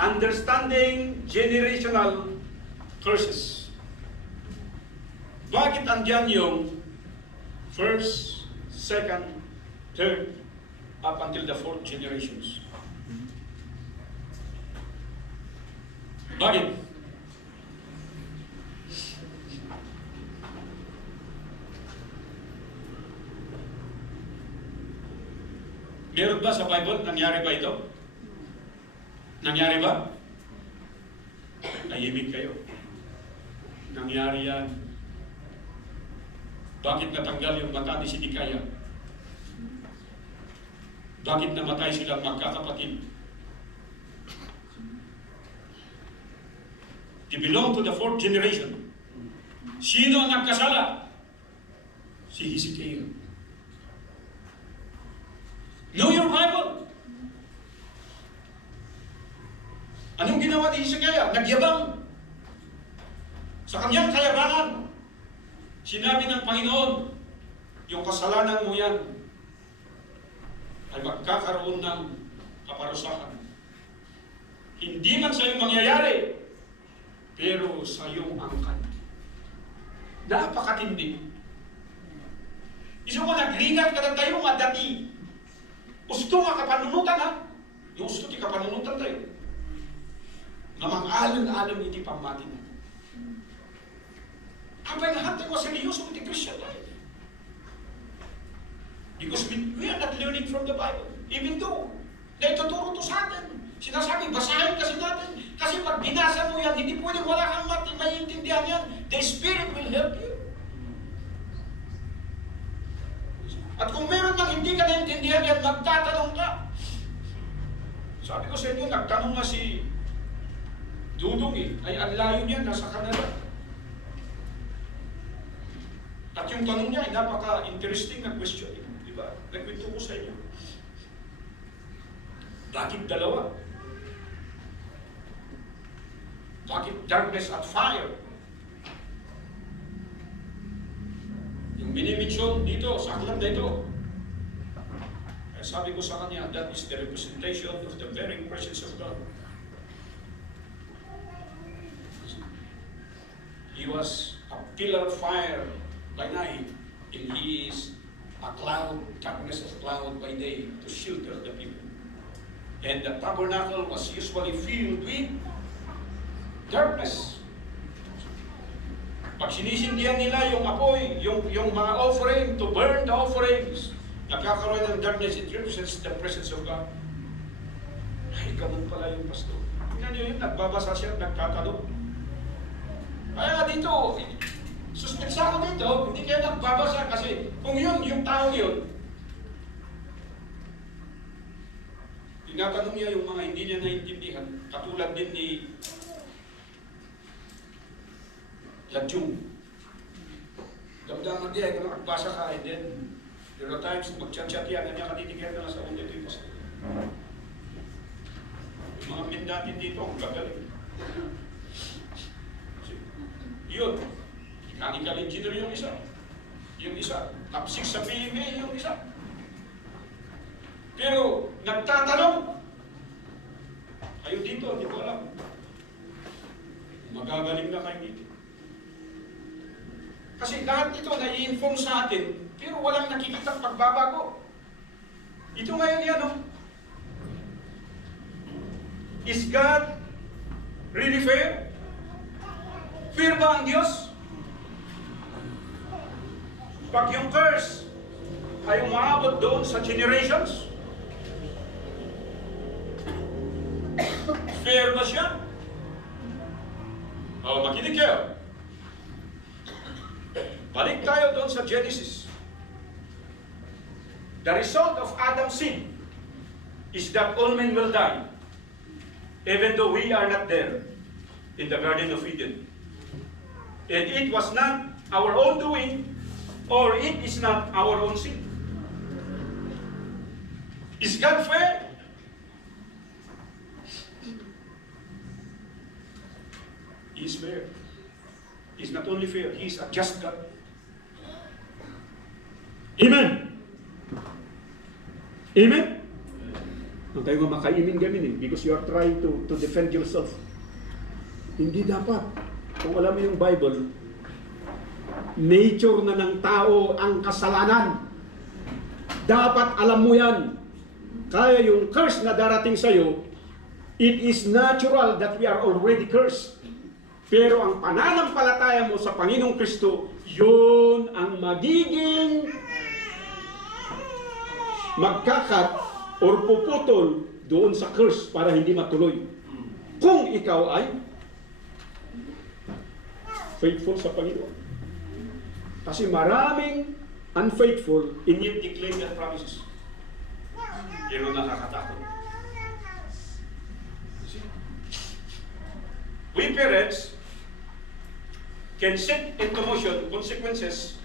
Understanding generational curses. Bakit andyan yung first, second, third, up until the fourth generations? Bakit? Meron ba sa Bible? Nangyari ba ito? Nangyari ba? Nahimik kayo. Nangyari yan. Bakit natanggal yung mata ni Sidikaya? Bakit namatay silang magkakapatid? They belong to the fourth generation. Sino ang nagkasala? Si Hezekiah. Know your Bible. Anong ginawa ni Hezekiah? Nagyabang. Sa kanyang kayabangan, sinabi ng Panginoon, yung kasalanan mo yan ay magkakaroon ng kaparusahan. Hindi man sa iyong mangyayari, pero sa iyong angkan. Napakatindi. Isa mo nagringat ka na tayo nga dati. Gusto nga kapanunutan ha. Yung gusto ti kapanunutan tayo. Nga mang-alon-alon iti pamati na. Abay lahat tayo seryoso iti Christian life. Because we are not learning from the Bible. Even though, naituturo to sa atin. Sinasabi, basahin kasi natin. Kasi pag binasa mo yan, hindi pwede wala kang maiintindihan yan. The Spirit will help you. At kung meron mang hindi ka naintindihan yan, magtatanong ka. Sabi ko sa inyo, nagtanong nga si Dudong ay ang layo niya, nasa Canada. At yung tanong niya ay napaka-interesting na question. Diba? Nagkwento ko sa inyo. Bakit dalawa? Bakit darkness at fire? Yung binimensyon dito, sa aklat na ito. Kaya sabi ko sa kanya, that is the representation of the very presence of God. He was a pillar of fire by night, and he is a cloud, darkness of cloud by day, to shelter the people. And the tabernacle was usually filled with darkness. Pag sinisindihan nila yung apoy, yung mga offering, to burn the offerings, nagkakaroon ng darkness, it represents the presence of God. Ay, ganun pala yung pastor. Tingnan nyo yun, nagbabasa siya, nagtatanong. Kaya dito, suspetsa ko dito, hindi kayo nagbabasa kasi kung yun, yung tao yun, tinatanong niya yung mga hindi niya naiintindihan, katulad din ni Lajung. Damdaman niya, kung nagbasa ka, and then, there are times, mag-chat-chat yan, kanya katitigyan na sa ulit yung pastor. Yung mga min natin dito, ang gagaling. Yun, mechanical engineer yung isa. Yung isa, top 6 sa PMA yung isa. Pero, nagtatanong, kayo dito, hindi ko alam. Magagaling na kayo dito. Kasi lahat ito nai-inform sa atin, pero walang nakikita pagbabago. Ito ngayon yan, no? Is God really fair? Fair ba ang Diyos? Pag yung curse ay umaabot doon sa generations, fair ba siya? O, makinig kayo. Balik tayo doon sa Genesis. The result of Adam's sin is that all men will die, even though we are not there in the Garden of Eden. And it was not our own doing, or it is not our own sin. Is God fair? He is fair. He is not only fair, He is a just God. Amen? Amen? Ang tayo nga makaimin-gamin because you are trying to defend yourself. Hindi dapat. Kung alam mo yung Bible, nature na ng tao ang kasalanan. Dapat alam mo yan. Kaya yung curse na darating sa'yo, it is natural that we are already cursed. Pero ang pananampalataya mo sa Panginoong Kristo, yun ang magiging magkakat or puputol doon sa curse para hindi matuloy. Kung ikaw ay faithful sa Panginoon. Kasi maraming unfaithful and yet they claim their promises. Pero nakakatakot. We parents can set into motion consequences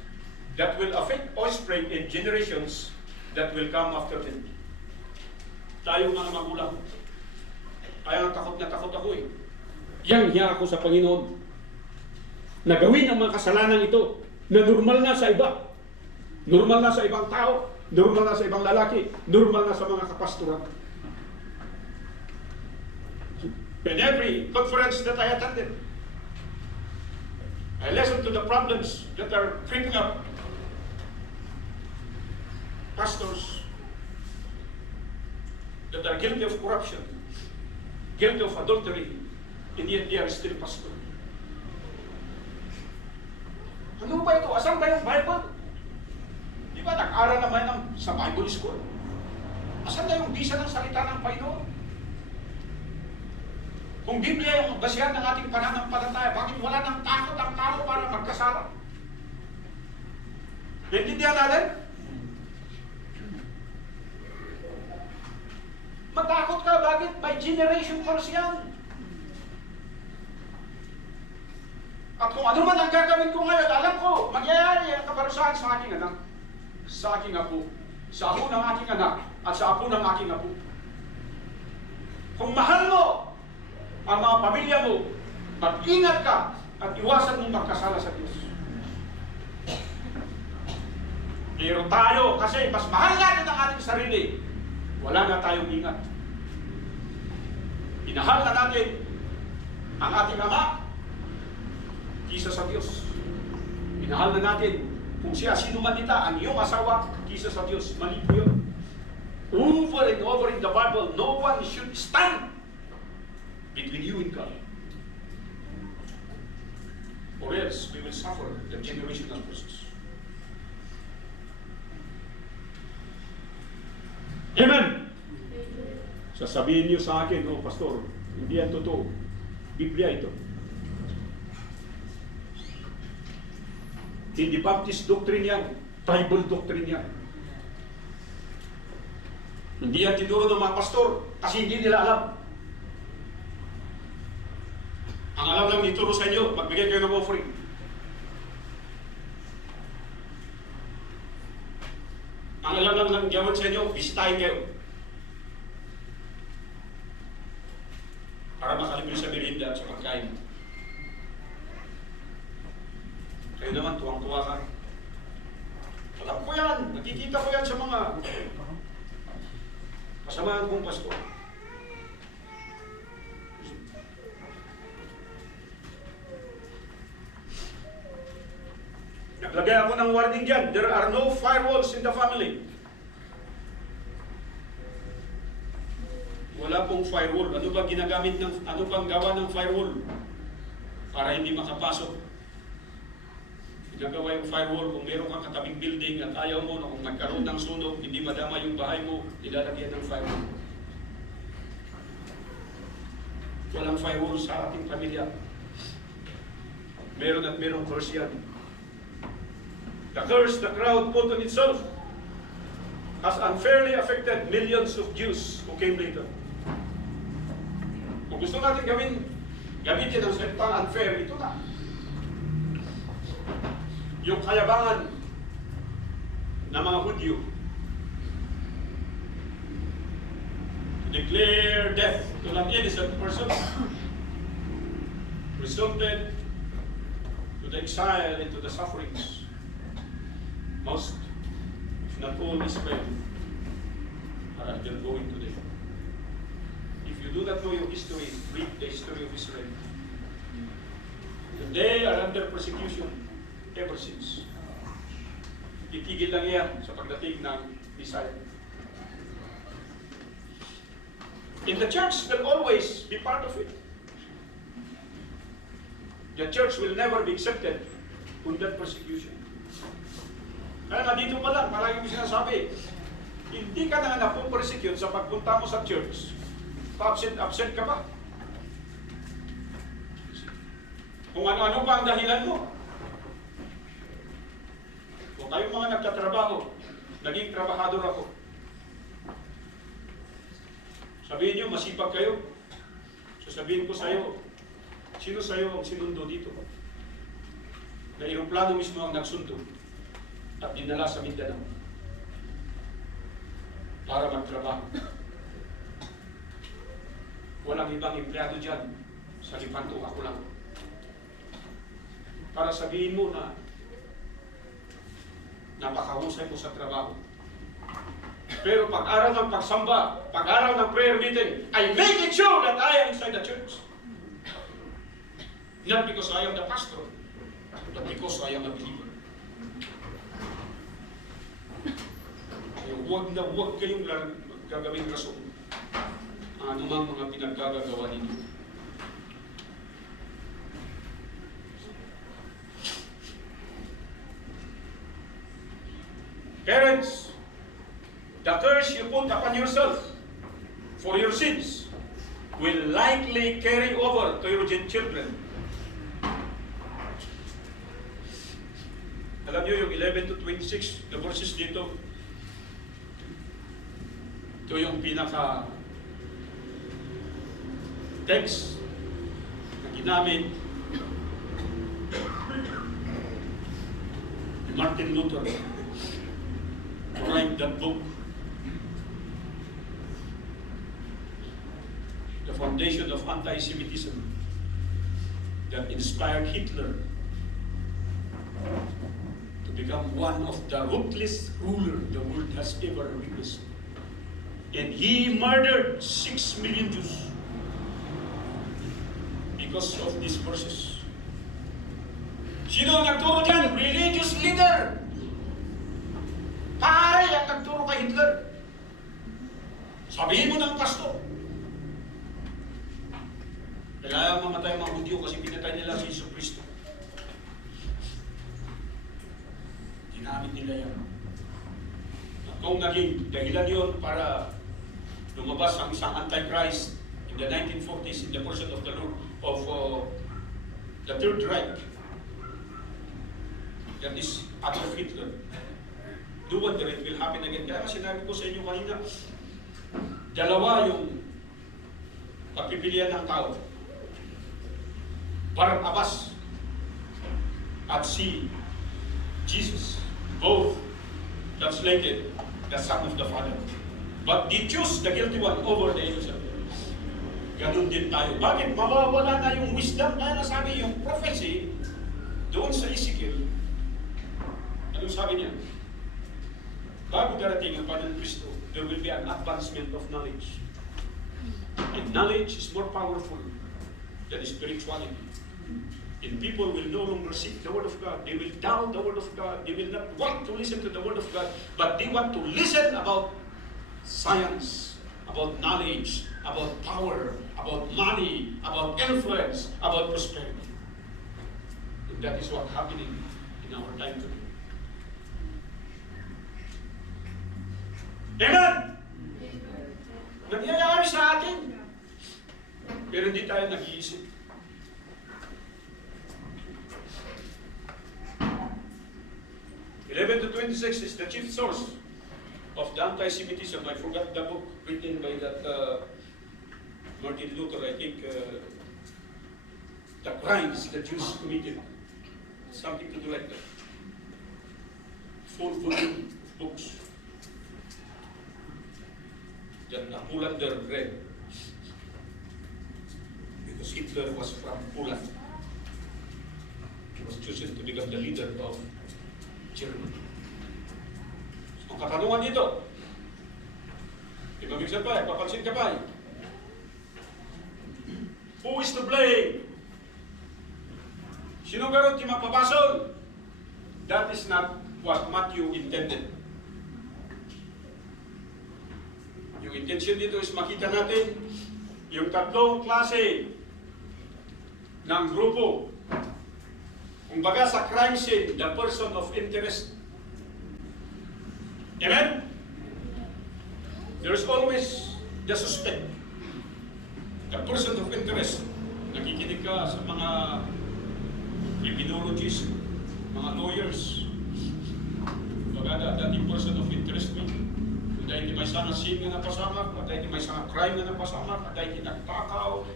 that will affect offspring and generations that will come after them. Tayo mga magulang. Kaya takot na takot ako eh. Yang-hiya ako sa Panginoon. Nagawin ang mga kasalanan ito na normal na sa iba. Normal na sa ibang tao. Normal na sa ibang lalaki. Normal na sa mga kapasturan. In every conference that I attended, I listened to the problems that are creeping up. Pastors that are guilty of corruption, guilty of adultery, and yet they are still pastor. Ano ba ito? Asan ba yung Bible? Di ba nag-aral naman sa Bible school? Asan na yung bisa ng salita ng Panginoon? Kung Biblia yung basihan ng ating pananampalataya, bakit wala nang takot ang tao para magkasala? Naintindihan natin? Matakot ka, bakit? May generation curse yan. At kung ano man ang gagawin ko ngayon, alam ko, mangyayari ang kaparusahan sa aking anak, sa aking apo, sa apo ng aking anak, at sa apo ng aking apo. Kung mahal mo ang mga pamilya mo, mag-ingat ka at iwasan mong magkasala sa Diyos. Pero tayo, kasi mas mahal natin ang ating sarili, wala na tayong ingat. Inahal na natin ang ating ama kisa sa Diyos. Inahal na natin kung siya sino man kita, ang iyong asawa kisa sa Diyos. Mali po yun. over and over in the Bible, no one should stand between you and God. Or else we will suffer the generational curses. Amen! Sasabihin niyo sa akin, oh pastor, hindi yan totoo. Biblia ito. Hindi Baptist doctrine yan. Tribal doctrine yan. Hindi yan tinuro ng mga pastor kasi hindi nila alam. Ang alam lang ituro sa inyo, magbigay kayo ng offering. Ang alam lang ng gawin sa inyo, bisitahin kayo. Para makalibre sa merienda at sa pagkain. Kayo naman, tuwang-tuwa ka. Alam ko yan, nakikita ko yan sa mga kasamahan kong pastor. Naglagay ako ng warning dyan, there are no firewalls in the family. Wala pong firewall. Ano ba ginagamit ng, ano bang gawa ng firewall? Para hindi makapasok. Ginagawa yung firewall kung meron kang katabing building at ayaw mo na kung nagkaroon ng sunog, hindi madama yung bahay mo, nilalagyan ng firewall. Walang firewall sa ating pamilya. Meron at merong curse yan. The curse the crowd put on itself has unfairly affected millions of Jews who came later. Kung gusto natin gamitin ang salitang unfair, ito na. Yung kayabangan ng mga Hudyo to declare death to an innocent person resulted to the exile and to the sufferings. Most, if not all, Israel are undergoing today. If you do not know your history, read the history of Israel. They are under persecution ever since. Titigil lang yan sa pagdating ng Messiah. And the church will always be part of it. The church will never be accepted on that persecution. Kaya nga dito pa lang, palagi mo sinasabi, hindi ka na napupersecute sa pagpunta mo sa church. Pa-absent ka pa. Kung ano-ano pa ang dahilan mo. Kung kayong mga nagtatrabaho, naging trabahador ako. Sabihin nyo, masipag kayo. Sasabihin ko sa'yo, sino sa'yo ang sinundo dito? Na aeroplano mismo ang nagsundo at dinala sa Mindanao para magtrabaho. Walang ibang empleyado dyan sa Lipanto, ako lang. Para sabihin mo na napakahusay mo sa trabaho. Pero pag-araw ng pagsamba, pag-araw ng prayer meeting, I make it sure that I am inside the church. Not because I am the pastor, but because I am a believer. Huwag na huwag kayong gagawin rason ang anumang mga pinaggagawa ninyo. Parents, the curse you put upon yourself for your sins will likely carry over to your children. Alam niyo yung 11 to 26, the verses dito, ito yung pinaka text na ginamit ni Martin Luther to write that book, The Foundation of Anti-Semitism, that inspired Hitler to become one of the ruthless rulers the world has ever witnessed. And he murdered 6 million Jews because of these verses. Sino ang nagturo dyan? Religious leader. Pare ang nagturo kay Hitler. Sabihin mo ng pastor. Kailangan mamatay ang mga Hudyo kasi pinatay nila si Jesu Cristo. Ginamit nila yan. At kung naging dahilan yun para lumabas ang isang Antichrist in the 1940s in the person of the Lord of the Third Reich, that is Adolf Hitler, do wonder it will happen again. Kaya sinabi ko sa inyo kanina, dalawa yung pagpipilian ng tao. Barabbas at si Jesus, both translated the Son of the Father. But they choose the guilty one over the innocent. Ganun din tayo. Bakit? Mawawala na yung wisdom. Kaya nasabi yung prophecy doon sa Ezekiel. Anong sabi niya? Bago darating ang Panginoon Kristo, there will be an advancement of knowledge. And knowledge is more powerful than spirituality. And people will no longer seek the Word of God. They will doubt the Word of God. They will not want to listen to the Word of God, but they want to listen about science, about knowledge, about power, about money, about influence, about prosperity. And that is what's happening in our time today. Amen! Nangyayari sa atin. Pero hindi tayo nag-iisip. (11 to 26 is the chief source of the anti-Semitism. I forgot the book written by that Martin Luther, I think, the crimes the Jews committed. Something to do like that. Full volume of books that Hollander read. Because Hitler was from Poland. He was chosen to become the leader of Germany. Ang katanungan dito, Ibig sabihin, papansin ka ba? Who is to blame? Sino garot yung mapapasol? That is not what Matthew intended. Yung intention dito is makita natin yung tatlong klase ng grupo. Kung baga sa crime scene, the person of interest. Amen? There is always the suspect. The person of interest. Nakikinig ka sa mga criminologists, mga lawyers. Baga that person of interest mo. Kung dahil di may sana sin nga napasamak, kung dahil di may sana crime nga napasamak, kung dahil di nagtakaw,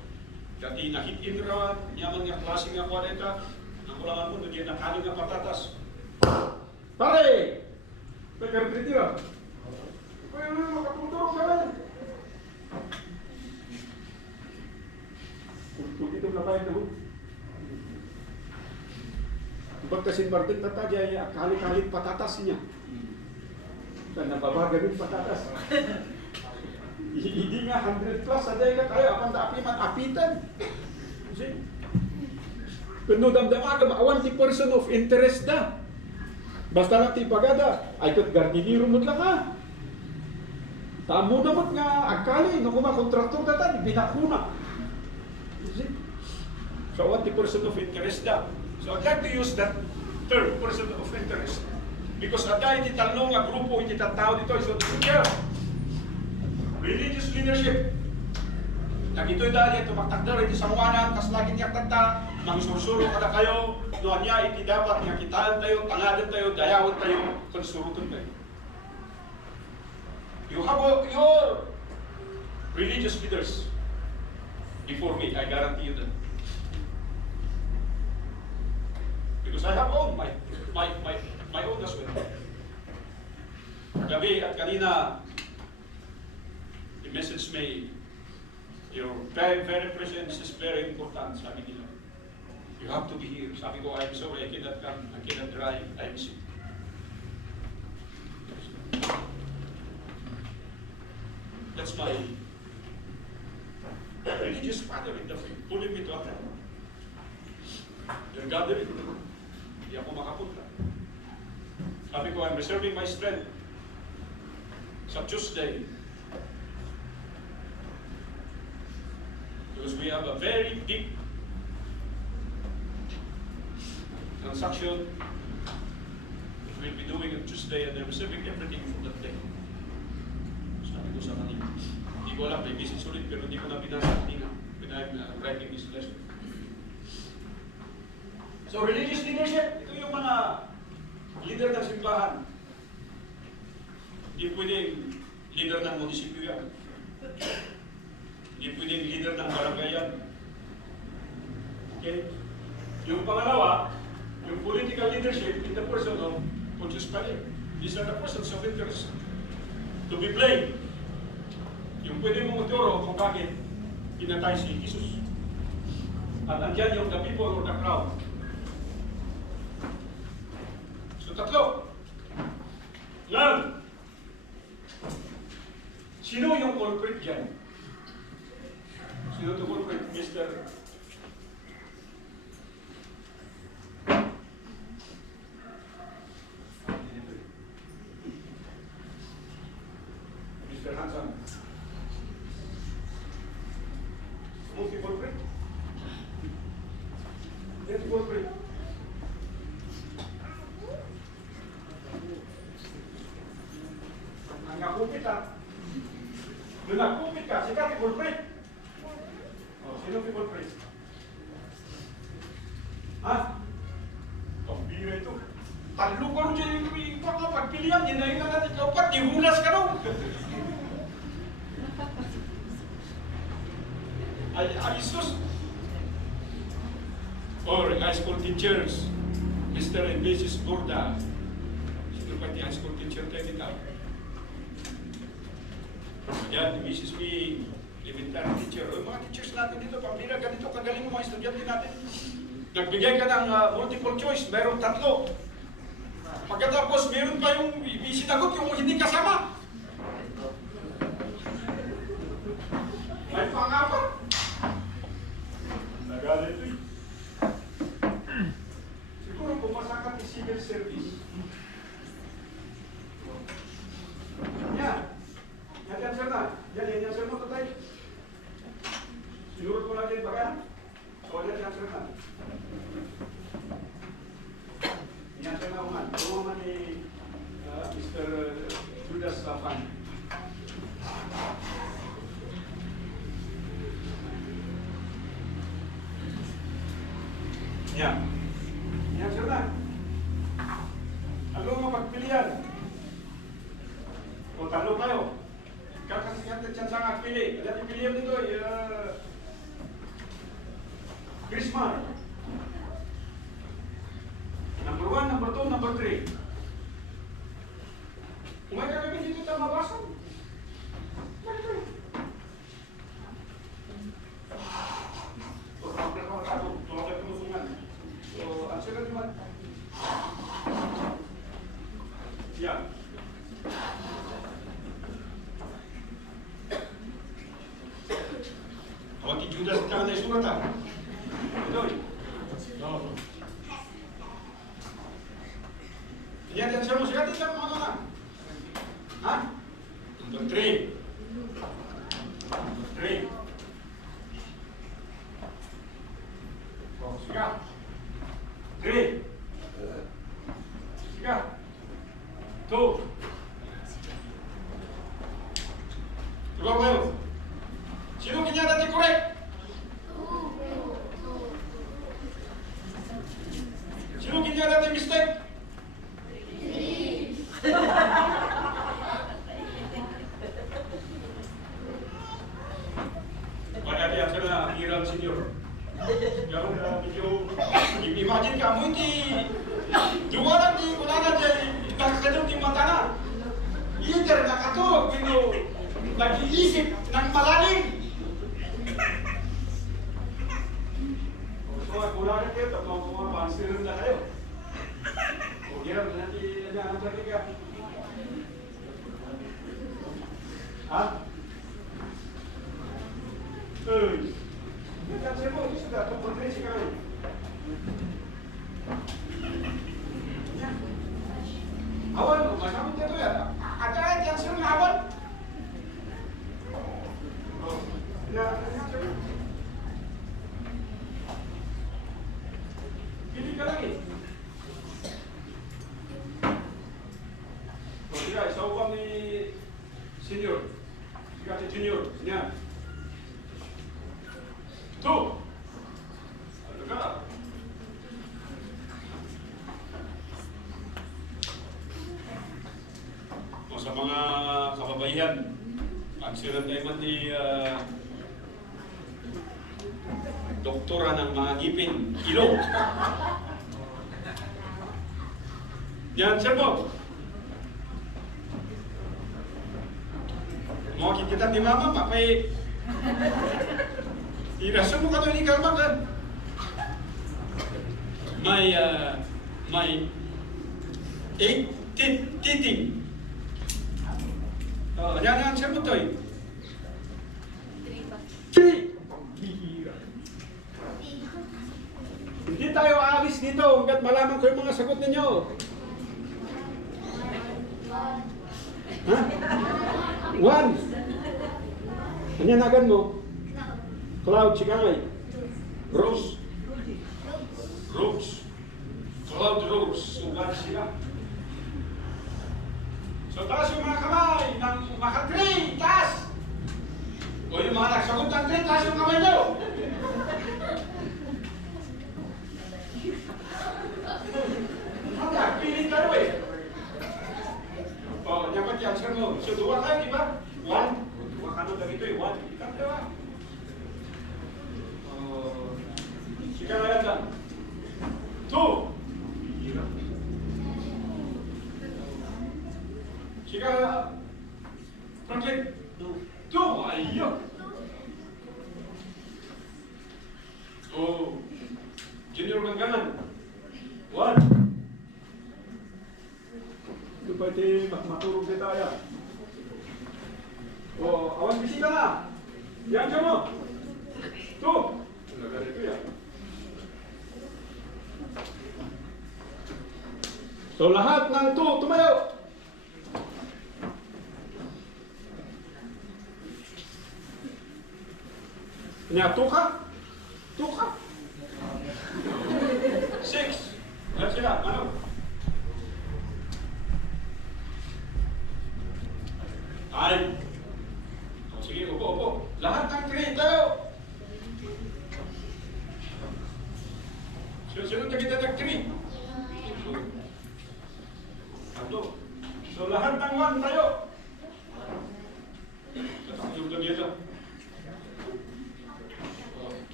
dati nahit-in rawan, yaman nga klase nga kwareta, ang kulangan mo, hindi nakaling nga patatas. Pare! May karpetira. Kaya naman makatuturo ka rin. Kung ito na tayo doon. Ibang kasi Martin tatadya niya, kali-kali patatas niya. Dan nababaga yung patatas. Hindi nga 100 plus, saday ka tayo, apan da apiman, apitan. See? Kuno damdamaga, maawan ti person of interest da. Basta lang ti pagada, ay kat gardiniro mo lang ha. Tamo naman nga, akali, no kuma kontraktor datan, binakuna. See? So what the person of interest da? So I'd like to use that term, person of interest. Because ada iti talong nga grupo, iti tao dito, so here, religious leadership. Nagito'y dahil ito magtakdar, iti sangwanan, kas lagi niya tagta, mangsursuro kada kayo, noon niya, iti dapat nga kitaan tayo, tangalan tayo, dayawin tayo, konsuruton tayo. You have your religious leaders before me, I guarantee you that. Because I have all my own as well. Gabi at kanina, the message may, your very, very presence is very important, sabi nila. You have to be here. Sabi ko, I'm sorry, I cannot come, I cannot drive, I'm sick. That's my religious father in the faith, pulling me to attend. They're gathering. Hindi ako makapunta. Sabi ko, I'm reserving my strength sa Tuesday because we have a very big transaction we'll be doing on Tuesday, and I'm receiving everything from that day. Sabi ko sa kanila, hindi ko alam, may business ulit, pero hindi ko na binasa kanina when I'm writing this lesson. So religious leadership, ito yung mga leader ng simbahan. Hindi pwedeng leader ng munisipyo yan. Hindi pwedeng leader ng barangay yan. Okay? Yung pangalawa, yung political leadership in the person of Pontius Pilate. These are the persons of interest to be blamed. Yung pwede mong uturo kung bakit pinatay si Jesus. At andyan yung the people or the crowd. So tatlo. Ngayon, sino yung culprit dyan? Sino to culprit? Mr. Hanson. Who's the culprit? Yes, the culprit. Ang nakupit ha. Nung nakupit ka, sika the culprit. Oh, sino the culprit? Ha? Pambira ito. Talo ko rin dyan yung pagpilihan, yun na yun na natin kaupat, ihulas ka rin. Ay, sus! Or high school teachers, Mr. and Mrs. Borda. Sino pa high school teacher tayo dito? Yan, Mrs. B, elementary teacher. O, mga teachers natin dito, pambira, ganito, kagaling mo mga estudyante natin. Nagbigay ka ng multiple choice, mayroong tatlo. Pagkatapos, meron pa yung sinagot yung hindi kasama. May pangapat. Nagalit ito eh. Siguro pumasa ka ng civil service. Yan. Yan answer na. Yan answer mo tatay. Sinurot mo natin ba yan? O yan answer na. Yan answer na uman. Uman ni Mr. Judas Lafan. Yan. Yan answer na. Ano mo pagpilian? O talo kayo. Kakasihan na dyan sa nga pili. Yan ipilihan nito ay Chris Mar. Number 1, number 2, number 3. Kung may kami dito tayo mabasan. So, answer na naman. Yan. Awag kay Judas na na isulat ha. Ito eh. No. Yan, answer mo siya. Tingnan mo ano na. Ha? Number 3. Number 3. Oh, siga. 3. Siga. 2. Diba kayo? Sino kanya natin correct? Sino kanya natin mistake? Pada answer na Hiram Senior. Yang medyo imagine kamu hindi duwaran di kunana di nakakadong di mata na. Either nakatulog pero nag-iisip ng malalim. So, kulangan kayo, tatlong mga pansirin na kayo. O, hirap na natin ang talaga. Ha? Kasi mo, sudah, pag-progresi ka rin. Awan mo, masamit ka ito yan. At yan sila ng awan. 2. Ano ka? O sa mga kababayan, ang sirat ay man di doktora ng mga ngipin, ilong. Yan, sir mo. Mau kita di mama, papai. Iraso mo ka to ni Kalma kan? My teething. Oh, yan, sir mo to eh. 3. Hindi tayo aalis dito hanggat malaman ko yung mga sagot ninyo. Ha? 1. Anyanagan mo? Cloud, Chikangay. Rose. Rose. Cloud Rose. Sugat sila. So taas yung mga kamay ng mga 3. Taas! O yung mga nagsagot ng 3, taas yung kamay nyo. Pilit ka eh. Oh, dapat yan, sir mo. So, 2 tayo, di ba? 1. 2 ka nung dito eh. 1. Ikap, di ba? Sika na yan lang. 2. Sika na. Franklin. 2. Ayun. Oh. Junior Gangganan. 1. Ito pwede maturog din tayo. O, awan bisita na. Yan siya mo. 2. Talaga rito yan. So, lahat ng 2, tumayo. Niya, 2 ka? 2 ka? 6. Yan sila, ano? Ay. O, sige, upo. Lahat ng 3, tayo. Sunod na kita ng 3. So, lahat ng 1, tayo. Tatakjog na dito.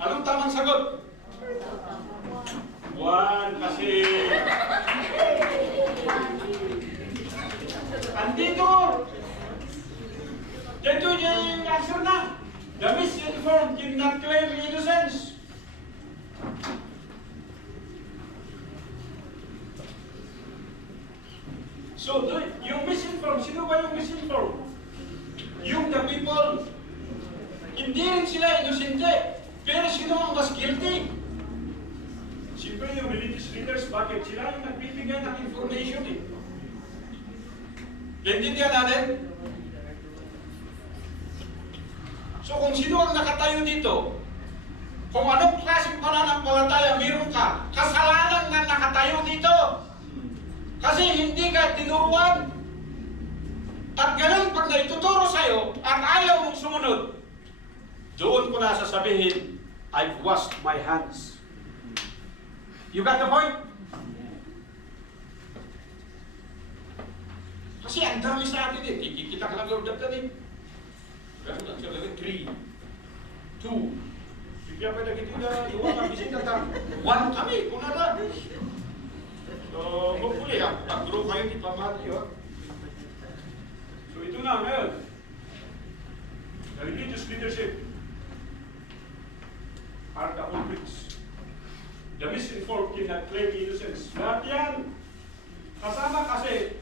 Anong tamang sagot? 1 kasi... Andito! Dito yung answer na. The misinformed cannot claim innocence. So, yung misinformed, sino ba yung misinformed? Yung the people. Hindi rin sila inosente. Pero sino ang mas guilty? Siyempre yung religious leaders, bakit? Sila yung nagbibigay ng information eh. Naintindihan natin? So kung sino ang nakatayo dito, kung anong klaseng pananampalataya meron ka, kasalanan na nakatayo dito. Kasi hindi ka tinuruan. At ganun pag naituturo sa'yo at ayaw mong sumunod, doon ko na sasabihin, I've washed my hands. You got the point? Kasi ang dami sa atin eh. Kikita ka lang Lord at eh. Ganun lang siya lang. 3, 2. Bigyan pa na kita 2 kami sinata. 1 kami, kung nada. So, hopefully pag-grow kayo, di pa mati. So, ito na ngayon. The religious leadership are the culprits. The misinformed cannot claim innocence. Lahat yan. Kasama kasi,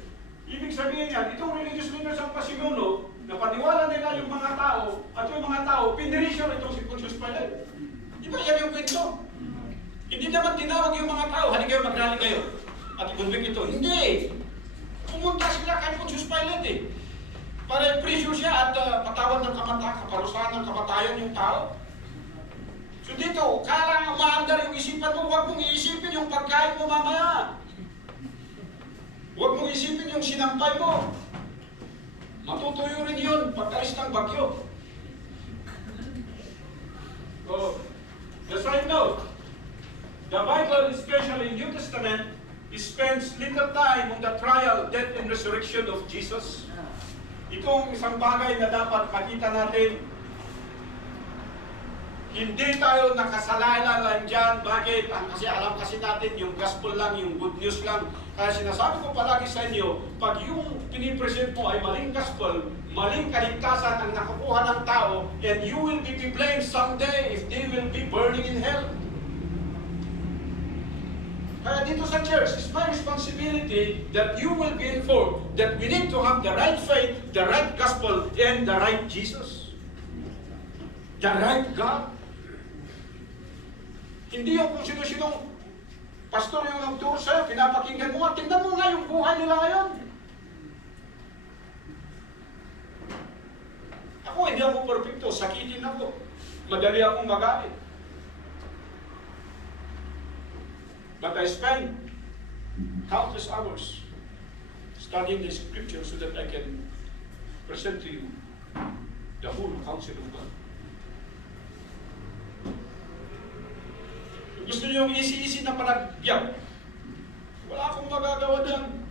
ibig sabihin yan, itong religious leaders ang pasimuno, na paniwala nila yung mga tao, at yung mga tao, pindirisyon itong si Pontius Pilate. Di ba yan yung kwento? Hindi naman tinawag yung mga tao, halika kayo, magrally kayo, at i-convict ito. Hindi! Pumunta sila kay Pontius Pilate eh. Para i-pressure siya at patawan ng kaparusahan ng kamatayan yung tao. So dito, kailangan umaandar yung isipan mo, huwag mong iisipin yung pagkain mo mamaya. Huwag mong isipin yung sinampay mo. Matutuyo rin yun pagkalis ng bagyo. Oh. resurrection of Jesus. Itong isang bagay na dapat makita natin. Hindi tayo nakasalala lang dyan. Bakit? Kasi alam kasi natin yung gospel lang, yung good news lang. Kaya sinasabi ko palagi sa inyo, pag yung pinipresent mo ay maling gospel, maling kaligtasan ang nakukuha ng tao, and you will be blamed someday if they will be burning in hell. Kaya dito sa church, it's my responsibility that you will be informed that we need to have the right faith, the right gospel, and the right Jesus. The right God. Hindi yung kung sino-sinong pastor yung nagturo sa'yo, pinapakinggan mo, tingnan mo nga yung buhay nila ngayon. Ako, hindi ako perfecto, sakitin ako. Madali akong magalit. But I spend countless hours studying the scripture so that I can present to you the whole counsel of God. Kung gusto niyo yung easy-easy na panagbiyak, wala akong magagawa dyan.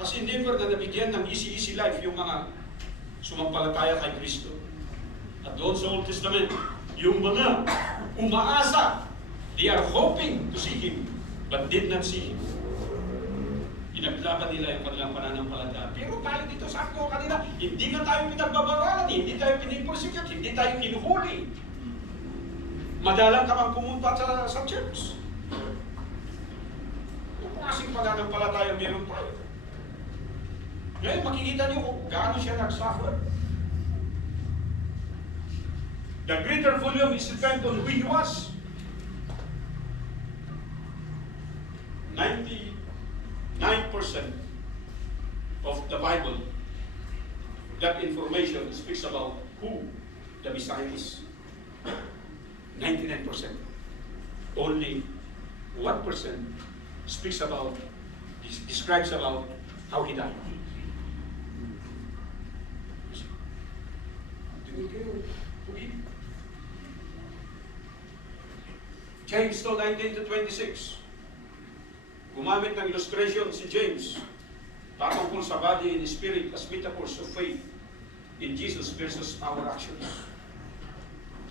Kasi never na nabigyan ng easy-easy life yung mga sumampalataya kay Kristo. At doon sa Old Testament, yung mga umaasa, they are hoping to see Him, but did not see Him. Pinaglaban nila yung kanilang pananampalataya. Pero tayo dito sa ako kanina, hindi nga tayo pinagbabawalan, hindi tayo piniprosecute, hindi tayo hinuhuli. Madalang ka mang pumunta sa church. Kung kasing pananampalataya meron tayo. Ngayon makikita niyo kung gaano siya nag-suffer. The greater volume is depend on who he was. 99% of the Bible, that information speaks about who the Messiah is. 99%. Only 1% speaks about, describes about how he died. James 2:19-26. Gumamit ng illustration si James patungkol sa body and spirit as metaphors of faith in Jesus versus our actions.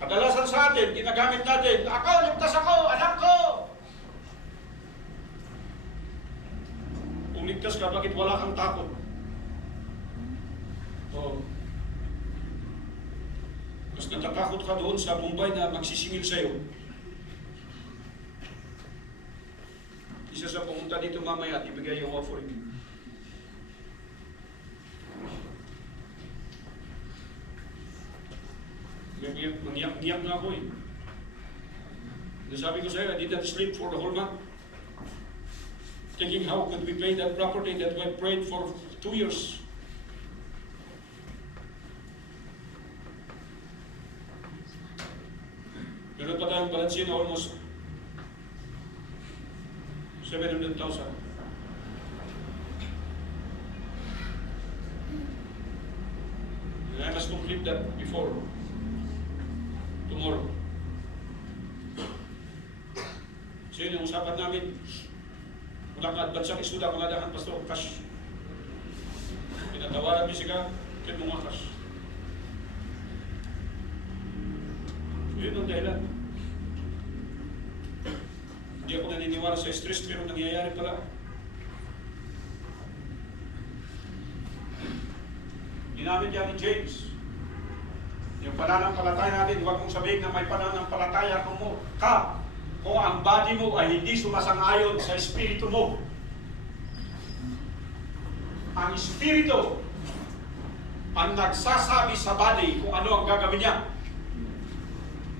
Kadalasan sa atin, ginagamit natin, ako, ligtas ako, anak ko! Kung ligtas ka, bakit wala kang takot? O, mas natatakot ka doon sa Mumbai na magsisingil sa'yo. Isa sa pumunta dito mamaya at ibigay yung offering. Mangiyak nga ako eh. Nasabi ko sa'yo, I did not sleep for the whole month. Thinking how could we pay that property that we prayed for 2 years. Meron pa tayong balansin na almost 700,000. And I must complete that before tomorrow. So yun yung usapan namin. Wala ka advance ang isuda, mga dahan, Pastor, cash. Pinatawaran mo siya, kaya mga cash. So yun ang dahilan. Hindi ako naniniwala sa stress, pero nangyayari pala. Ginamit yan ni James. Yung pananampalataya natin, huwag mong sabihin na may pananampalataya mo ka kung ang body mo ay hindi sumasang-ayon sa espiritu mo. Ang espiritu ang nagsasabi sa body kung ano ang gagawin niya.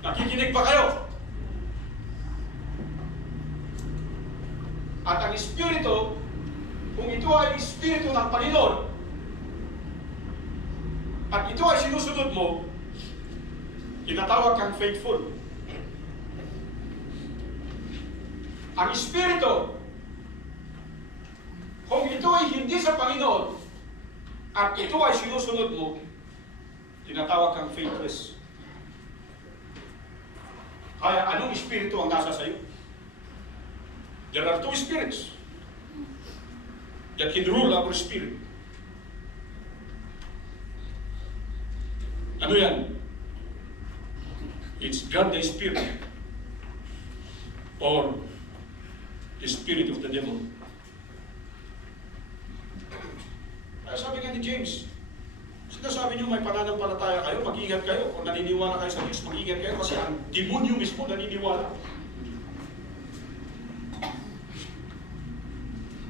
Nakikinig ba kayo? At ang espiritu, kung ito ay espiritu ng Panginoon, at ito ay sinusunod mo, tinatawag kang faithful. Ang espiritu, kung ito ay hindi sa Panginoon, at ito ay sinusunod mo, tinatawag kang faithless. Kaya anong espiritu ang nasa sayo? There are two spirits. that can rule our spirit. Ano yan? It's God the Spirit or the spirit of the devil. Kaya sabi nga ni James, sinasabi niyo may pananampalataya kayo, mag-ingat kayo. Kung naniniwala kayo sa Diyos, mag-ingat kayo kasi ang demonyo mismo naniniwala.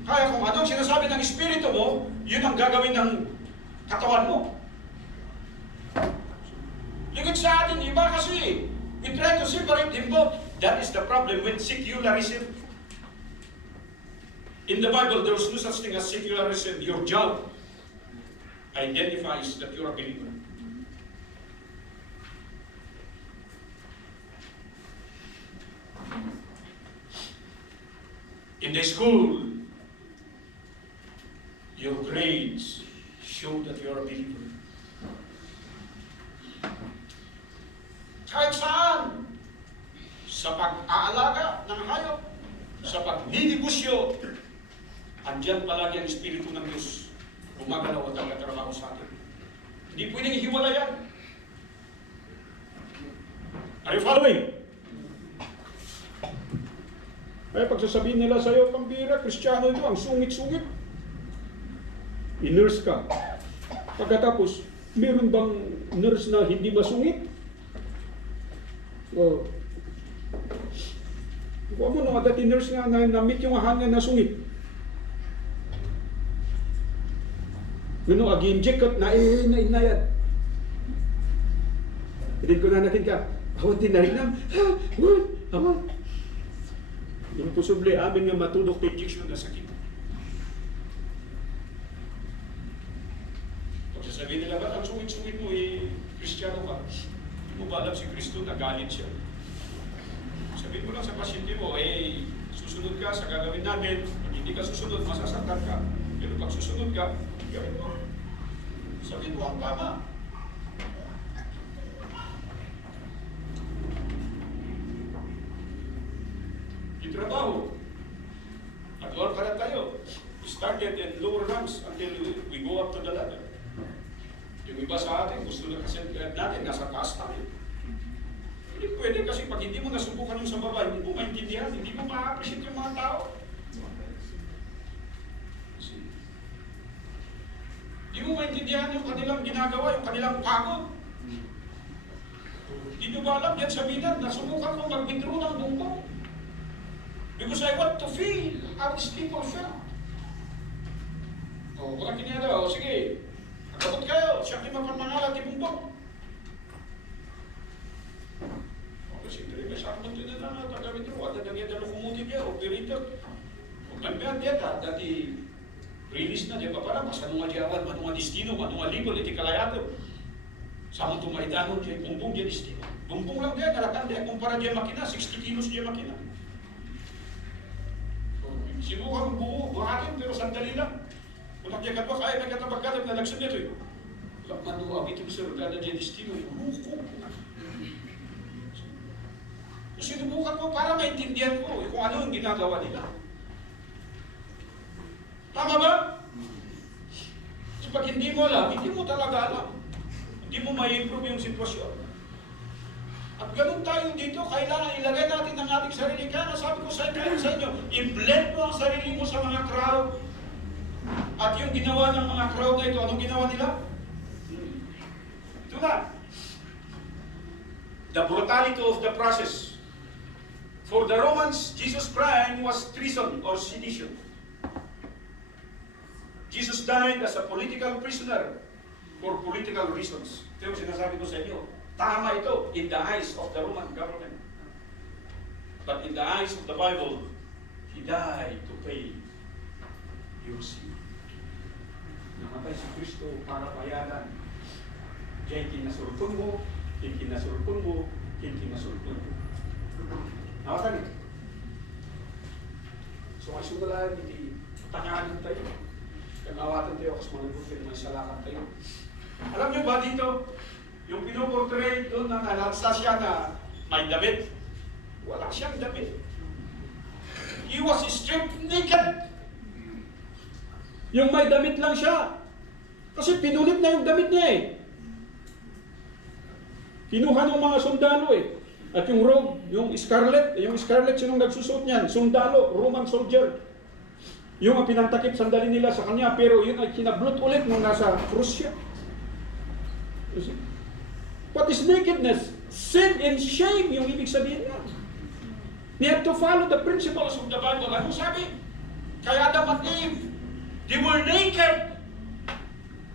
Kaya kung anong sinasabi ng Espiritu mo, yun ang gagawin ng katawan mo. Lingid sa atin, iba kasi, we try to separate them both. That is the problem with secularism. In the Bible, there is no such thing as secularism. Your job identifies that you're a believer. In the school, your grades show that you're a believer. Kahit saan, sa pag-aalaga ng hayop, sa pagninegosyo, andyan palagi ang Espiritu ng Diyos. Gumagalaw at nagtatrabaho sa atin. Hindi pwedeng ihiwala yan. Are you following? Kaya pagsasabihin nila sa'yo, pambira, Kristiyano ito, ang sungit-sungit. I-nurse ka. Pagkatapos, meron bang nurse na hindi masungit? Oh. Kung mo nung dati nurse nga na-meet yung hangin na sungit. Ano, ag-inject ka, nainayad. Hindi ko na natin ka, awat din na rin na, awat. Yung posible amin nga matudok na injection na sakit. Pag sasabihin nila, ba't ang sungit-sungit mo Kristiyano ka? Hindi mo ba alam si Kristo, nagalit siya. Sabihin mo lang sa pasyente mo, susunod ka sa gagawin namin. Pag hindi ka susunod, masasaktan ka. Pero pag susunod ka, gawin mo. Sabihin mo ang tama. Yung trabaho. Nag-work ka na tayo. We started in lower ranks until we go up to the ladder. Yung iba sa atin, gusto na kasi natin, nasa taas tayo. Hindi pwede kasi pag hindi mo nasubukan yung sa baba, hindi mo maintindihan, hindi mo ma-appreciate yung mga tao. Hindi mo maintindihan yung kanilang ginagawa, yung kanilang pagod. Hindi nyo ba alam, yan sa binan, nasubukan ko mag-withdraw ng bumbong. Because I want to feel how these people feel. Walang kiniyada, sige, nakabot kayo, siya di mapamangalat yung bumbong. Siyempre, may sakot din na tagawithdraw, at naging locomotive niya, operator. Kung nagbihan diya, dati release na diya pa parang masanunga diya awan, manunga destino, manunga libol, iti kalayato. Sama tumaidanon diya, bumbong diya destino. Bumbong lang diya, narakan diya, kumpara diya makina, 60 kilos diya makina. Sinuha ang buo, buhatin, pero sandali lang. Kung nagyagat pa, kaya nagkatabagkatag na nagsunod ito. Manunga, abitong sir, gana diya destino, ruko. Sinubukan ko para maintindihan ko kung ano yung ginagawa nila. Tama ba? So pag hindi mo alam, hindi mo talaga alam. Hindi mo ma-improve yung sitwasyon. At ganun tayo dito, kailangan ilagay natin ang ating sarili. Kaya nasabi ko sa inyo, i-blend mo ang sarili mo sa mga crowd. At yung ginawa ng mga crowd na ito, anong ginawa nila? Ito na. The brutality of the process. For the Romans, Jesus' crime was treason or sedition. Jesus died as a political prisoner for political reasons. Ito yung sinasabi ko sa inyo. Tama ito in the eyes of the Roman government. But in the eyes of the Bible, He died to pay your sin. Namatay si Kristo para bayaran. Diyan kinasulpon mo, kinasulpon mo, kinasulpon mo. Nawatan ito. So ay sumula, hindi tangahan tayo. Kagawatan tayo, kasi managbutin, may salakan tayo. Alam niyo ba dito, yung pinoportray doon ng Anastasia na may damit, wala siyang damit. He was stripped naked. Yung may damit lang siya. Kasi pinulit na yung damit niya eh. Kinuha ng mga sundalo eh. At yung robe, yung scarlet, sinong nagsusuot niyan? Sundalo, Roman soldier. Yung ang pinantakip sandali nila sa kanya, pero yun ay kinablot ulit nung nasa krus siya. What is nakedness? Sin and shame yung ibig sabihin niya. They have to follow the principles of the Bible. Ano sabi? Kaya Adam at Eve, they were naked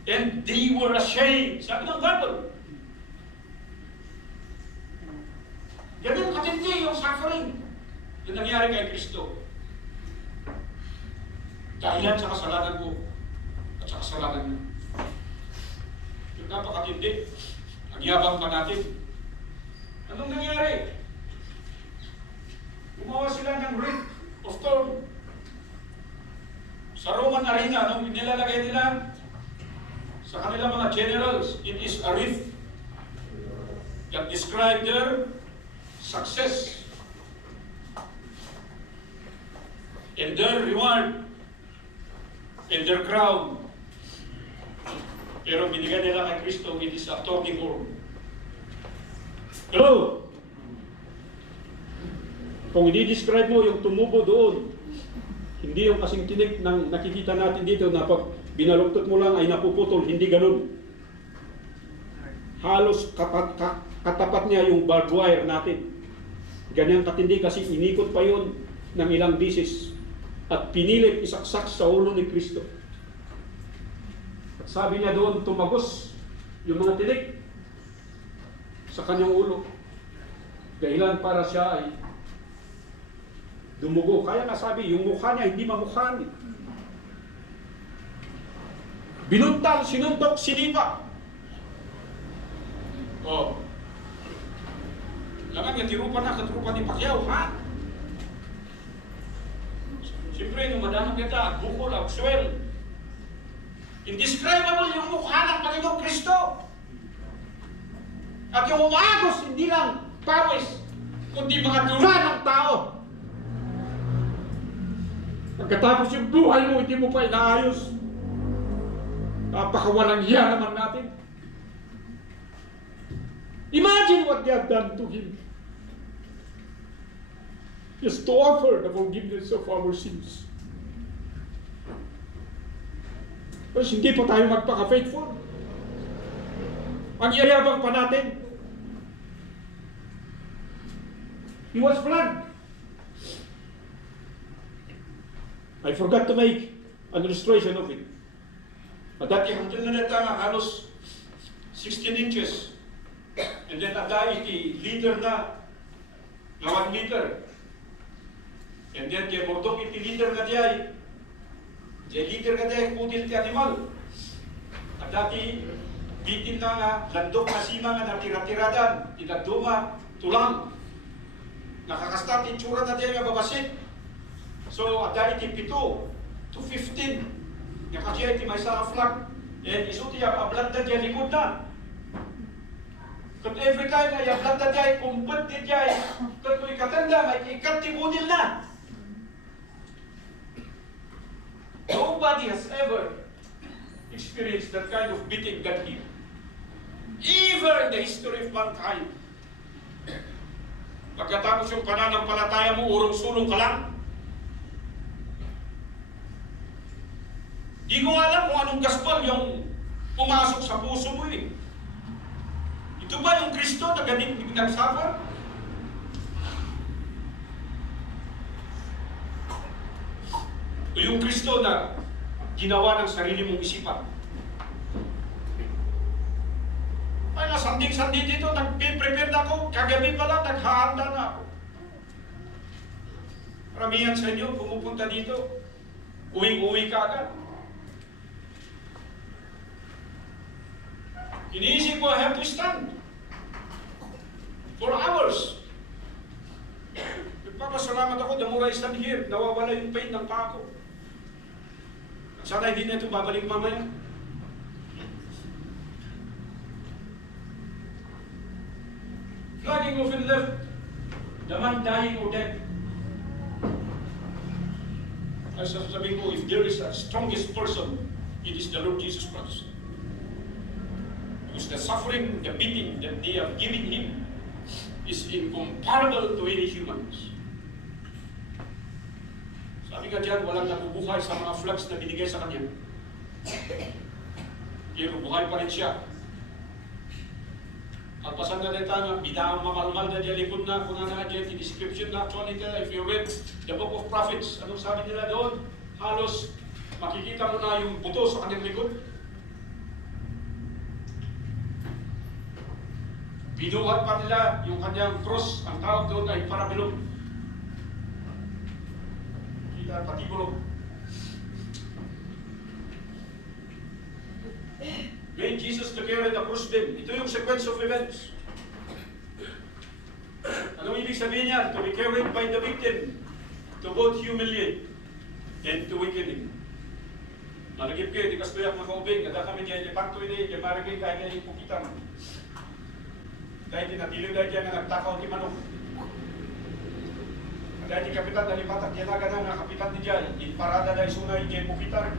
and they were ashamed. Sabi ng Bible. Ganun katindi yung suffering na nangyari kay Kristo. Dahilan sa kasalanan ko at sa kasalanan niya. Yung napakatindi. Ang yabang pa natin. Anong nangyari? Gumawa sila ng wreath of thorn. Sa Roman arena, anong nilalagay nila? Sa kanilang mga generals, it is a wreath that describe their success and their reward and their crown. Pero binigyan nila kay Kristo, it is a talking horn. Hello? Kung i-describe mo yung tumubo doon, hindi yung kasing tinig ng nakikita natin dito na pag binaluktot mo lang ay napuputol, hindi ganun. Halos katapat niya yung barbed wire natin. Ganyan katindi kasi inikot pa yun ng ilang bisis at pinilit isaksak sa ulo ni Kristo. At sabi niya doon, tumagos yung mga tinik sa kanyang ulo. Dahilan para siya ay dumugo. Kaya nga sabi, yung mukha niya hindi mamukhaan. Binuntal, sinuntok, sinipa. Oh. Laman nga tirupa na katrupa ni Pacquiao, ha? Siyempre, nung madanong kita, bukol, abswel. Indescribable yung mukha ng Panginoong Kristo. At yung umagos, hindi lang pawis, kundi mga dura ng tao. Pagkatapos yung buhay mo, hindi mo pa inaayos. Napakawalang hiya naman natin. Imagine what they have done to him. Just to offer the forgiveness of our sins. Pero hindi pa tayo magpaka-faithful. Ang yayabang pa natin. He was flogged. I forgot to make an illustration of it. At dati ang tinanata na halos 16 inches. And then adai iti leader na 1 liter. And then kaya mordok iti leader na diyay. Kaya leader na diyay kudil ti animal. At dati bitin na nga, landok na sima nga natira-tiradan. Tinaduma, tulang. Nakakastat itsura na diyay nga babasit. So adai iti 7 to 15. Nakasya iti may sa flag. And isuti ablat na diyay likod na. But every time ay ablat na diyay, kumput di diyay, kato'y katanda, may ikat ti budil na. Nobody has ever experienced that kind of beating than him. Ever in the history of mankind. Pagkatapos yung pananampalataya mo, urong-sulong ka lang. Di ko alam kung anong gospel yung pumasok sa puso mo eh. Ito ba yung Kristo na ganit nagsuffer? O yung Kristo na ginawa ng sarili mong isipan? Ay, nasanding-sandi dito, nag-prepare na ako, kagabi pa lang, naghahanda na ako. Maramihan sa inyo, pumupunta dito, uwing-uwi ka agad. Iniisip ko, I have to stand for hours. Nagpapasalamat ako, the more I stand here, nawawala yung pain ng paa ko. Sana hindi na ito babalik mamaya. Flogging of and left, the man dying or dead. Ay sasabihin ko, if there is a strongest person, it is the Lord Jesus Christ. Because the suffering, the beating that they have given him is incomparable to any humans. Sabi nga dyan, walang nabubuhay sa mga flags na binigay sa kanya. Pero buhay pa rin siya. At pasan na rin tayo, bidaang mamalmal na dyan likod na, kung na dyan, in description na actually nila, if you read the book of prophets, anong sabi nila doon? Halos makikita mo na yung buto sa kanyang likod. Binuhat pa nila yung kanyang cross, ang tawag doon ay parabilog. Kita pati bulog. Made Jesus to carry the cross din. Ito yung sequence of events. Anong ibig sabihin niya? To be carried by the victim, to both humiliate and to weaken him. Malagip kayo, di kastoyak makaubing, kada kami dyan, ipakto ini, di maragay kaya niya yung pukitan. Dahil tinatilo dahil dyan na nagtakaw ni Manok. Dahil di kapitan, dahil patak, yan agad na kapitan ni dyan, parada dahil sunay, dyan pukitan.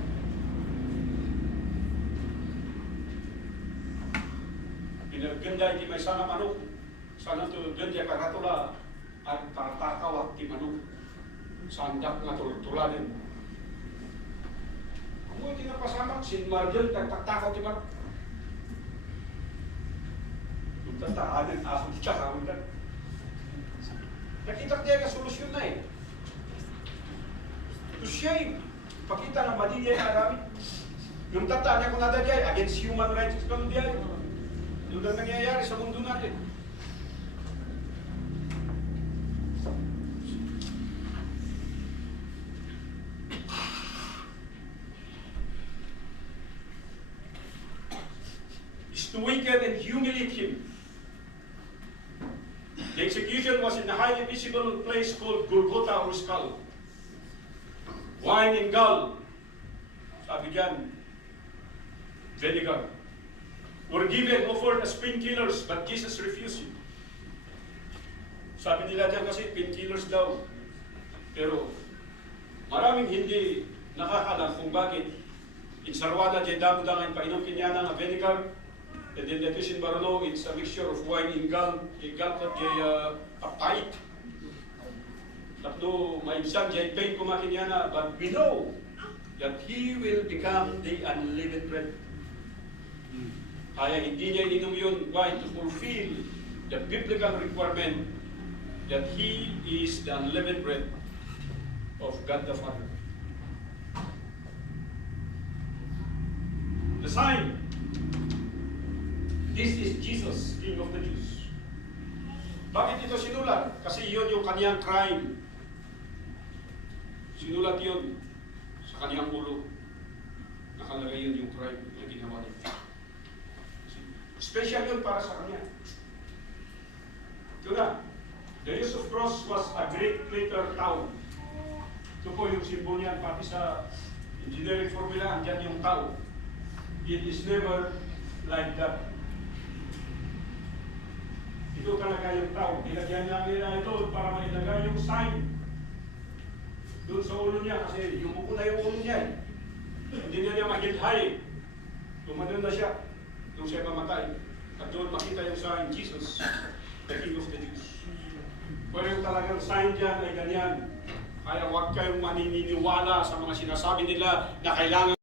Pinaganda iti may sana Manok. Sana to ganda karatula at karatakaw at ti Manok. Sandak nga tulanin. Kung iti napasamak, sin Margel, tagtakaw ti Manok. Yung tataanin, aso siya, kawin ka. Nakita niya ka solusyon na eh. To shame. Pakita na mali niya yung arami. Yung tataan niya kung nada niya, against human rights, ganun niya. Yung na nangyayari sa mundo natin. Is to weaken and humiliate him. The execution was in a highly visible place called Golgotha or skull. Wine and gall, sabi dyan, vinegar, were given, offered as painkillers, but Jesus refused it. Sabi nila dyan kasi painkillers daw. Pero maraming hindi nakakalam kung bakit insarwada dyan damo-dangan painom kinya ng vinegar. And then the Tushin Barolo, it's a mixture of wine and gall. Yung gall at a pint. Tapno maibsan dyan pain kumakin niya na. But we know that he will become the unleavened bread. Kaya hindi niya ininom yun, why? To fulfill the biblical requirement that he is the unleavened bread of God the Father. The sign. This is Jesus, King of the Jews. Bakit ito sinulat? Kasi yun yung kaniyang crime. Sinulat yun sa kaniyang ulo. Nakalagay yun yung crime na ginawa niya. Special yun para sa kanya. Ito na. The use of cross was a great later town. Ito po yung simbol niyan, pati sa engineering formula, andyan yung tao. It is never like that. Ito talaga yung tao. Nilagyan lang nila ito para mailagay yung sign doon sa ulo niya kasi yung upo na yung ulo niya. Hindi niya magilhay. Tumadun na siya. Doon siya mamatay. At doon makita yung sign, Jesus, the King of the Jews. Pero yung talagang sign dyan ay ganyan. Kaya huwag kayong maniniwala sa mga sinasabi nila na kailangan